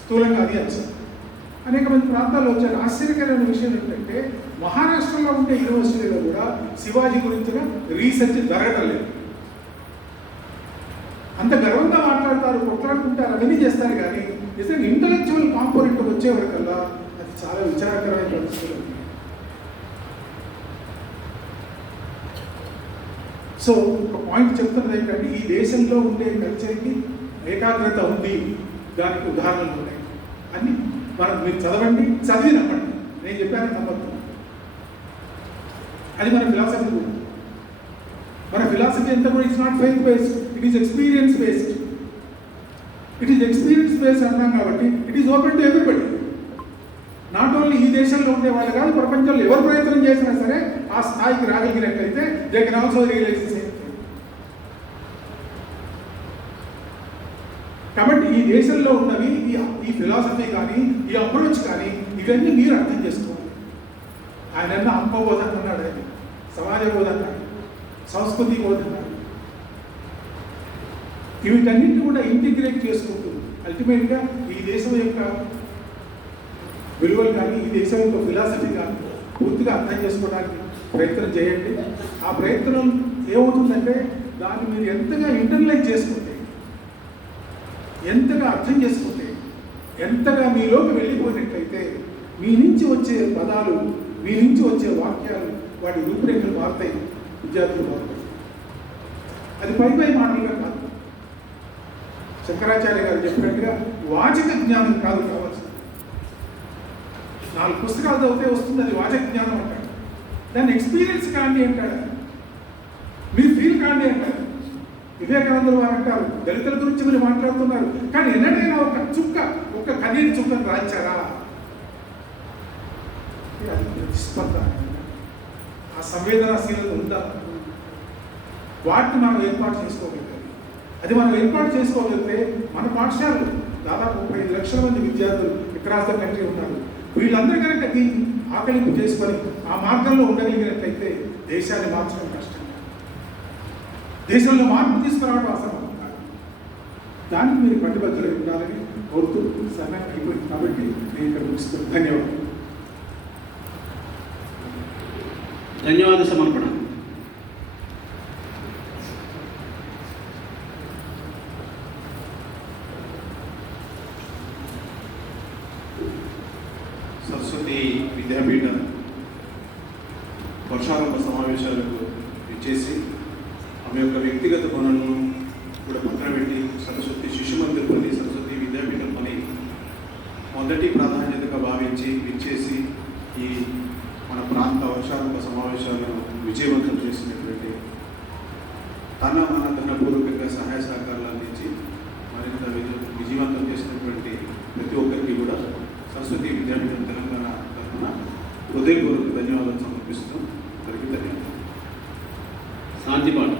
స్థూలంగా అది అంశం. అనేక మంది ప్రాంతాల్లో వచ్చారు. ఆశ్చర్యకరమైన విషయం ఏంటంటే మహారాష్ట్రలో ఉండే యూనివర్సిటీలో కూడా శివాజీ గురించిన రీసెర్చ్ జరగడం లేదు. అంత గర్వంగా మాట్లాడతారు, కొట్లాడుకుంటారు, అవన్నీ చేస్తారు, కానీ నిజంగా ఇంటలెక్చువల్ కాంపోనెంట్ వచ్చేవరకల్లా అది చాలా విచారకరమైన పరిస్థితులు. సో ఒక పాయింట్ చెప్తున్నది ఏంటంటే ఈ దేశంలో ఉండే కల్చర్కి ఏకాగ్రత ఉంది, దానికి ఉదాహరణలు ఉన్నాయి అన్ని. మీరు చదవండి, చదివి నమ్మండి, నేను చెప్పాను నమ్మద్దు. అది మన ఫిలాసఫీ కూడా. మన ఫిలాసఫీ అంతా కూడా it's not faith based, it is experience based. It is experience based అన్నాం కాబట్టి it is open to everybody. Not only ఈ దేశంలో ఉండే వాళ్ళు కాదు, ప్రపంచంలో ఎవరు ప్రయత్నం చేసినా సరే ఆ స్థాయికి రాగలిగినట్లయితే they can also realise the same thing. కాబట్టి ఈ దేశంలో ఉన్నవి ఈ ఫిలాసఫీ కానీ ఈ అప్రోచ్ కానీ ఇవన్నీ మీరు అర్థం చేసుకోవాలి. ఆయన ఆత్మబోధ అన్నాడు, ఆయన సమాజ బోధ అన్నాడు, సంస్కృతి బోధ అన్నాడు. వీటన్నింటినీ కూడా ఇంటిగ్రేట్ చేసుకుంటూ అల్టిమేట్గా ఈ దేశం యొక్క విలువలు కానీ ఈ దేశం యొక్క ఫిలాసఫీ కానీ పూర్తిగా అర్థం చేసుకోవడానికి ప్రయత్నం చేయండి. ఆ ప్రయత్నం ఏమవుతుందంటే దాన్ని మీరు ఎంతగా ఇంటర్నలైజ్ చేసుకుంటే, ఎంతగా అర్థం చేసుకుంటే, ఎంతగా మీలోకి వెళ్ళిపోయినట్లయితే మీ నుంచి వచ్చే పదాలు, మీ నుంచి వచ్చే వాక్యాలు, వాటి రూపురేఖలు మారుతాయి, విద్యార్థులు మారుతాయి. అది పై మాటలుగా కాదు. శంకరాచార్య గారు చెప్పినట్టుగా వాచక జ్ఞానం కాదు కావాల్సింది. 4 పుస్తకాలు చదివితే వస్తుంది, అది వాచక జ్ఞానం అంటాడు. దాన్ని ఎక్స్పీరియన్స్ కాండి అంటాడు, మీరు ఫీల్ కాండి అంటారు. వివేకానందులు వారు అంటారు, దళితుల గురించి మీరు మాట్లాడుతున్నారు, కానీ ఎన్నడైనా ఒక చుక్క, ఒక కన్నీటి చుక్కను రాల్చారా? అది ప్రతిస్పంద, ఆ సంవేదనాశీలత ఉందా? వాటిని మనం ఏర్పాటు చేసుకోగలిగాలి. అది మనం ఏర్పాటు చేసుకోగలిగితే మన పాఠశాలలు దాదాపు 35 లక్షల మంది విద్యార్థులు అక్రాస్ ద కంట్రీ ఉన్నారు. వీళ్ళందరూ కనుక దీన్ని ఆకలింపు చేసుకొని ఆ మార్గంలో ఉండగలిగినట్లయితే దేశాన్ని మార్చడం కష్టం, దేశంలో మార్పు తీసుకురావడం అసలు కాదు. దానికి మీరు పట్టుబద్ధులు ఉండాలని కోరుతూ సమయం అయిపోయింది కాబట్టి నేను ఇక్కడ ముగిస్తున్నాను. ధన్యవాదాలు. ధన్యవాద సమర్పణ. సరస్వతి విద్యాపీఠ వర్షారంభ సమావేశాలకు ఇచ్చేసి ఆమె యొక్క వ్యక్తిగత పనులను కూడా పక్కన పెట్టి సరస్వతి శిశు మందిర్ పని, సరస్వతి విద్యాపీఠం పని మొదటి ప్రాధాన్యతగా భావించి ఇచ్చేసి ఈ మన ప్రాంత వర్షారంభ సమావేశాలను విజయవంతం చేసినటువంటి మన ధనపూర్వకంగా సహాయ సహకారాలు అందించి మరింత విజయవంతం చేసినటువంటి ప్రతి ఒక్కరికి కూడా సరస్వతి విద్యాపీఠం తెలంగాణ తరఫున హృదయపూర్వక ధన్యవాదాలు సమర్పిస్తూ అందరికీ ధన్యవాదాలు. శాంతి పాట.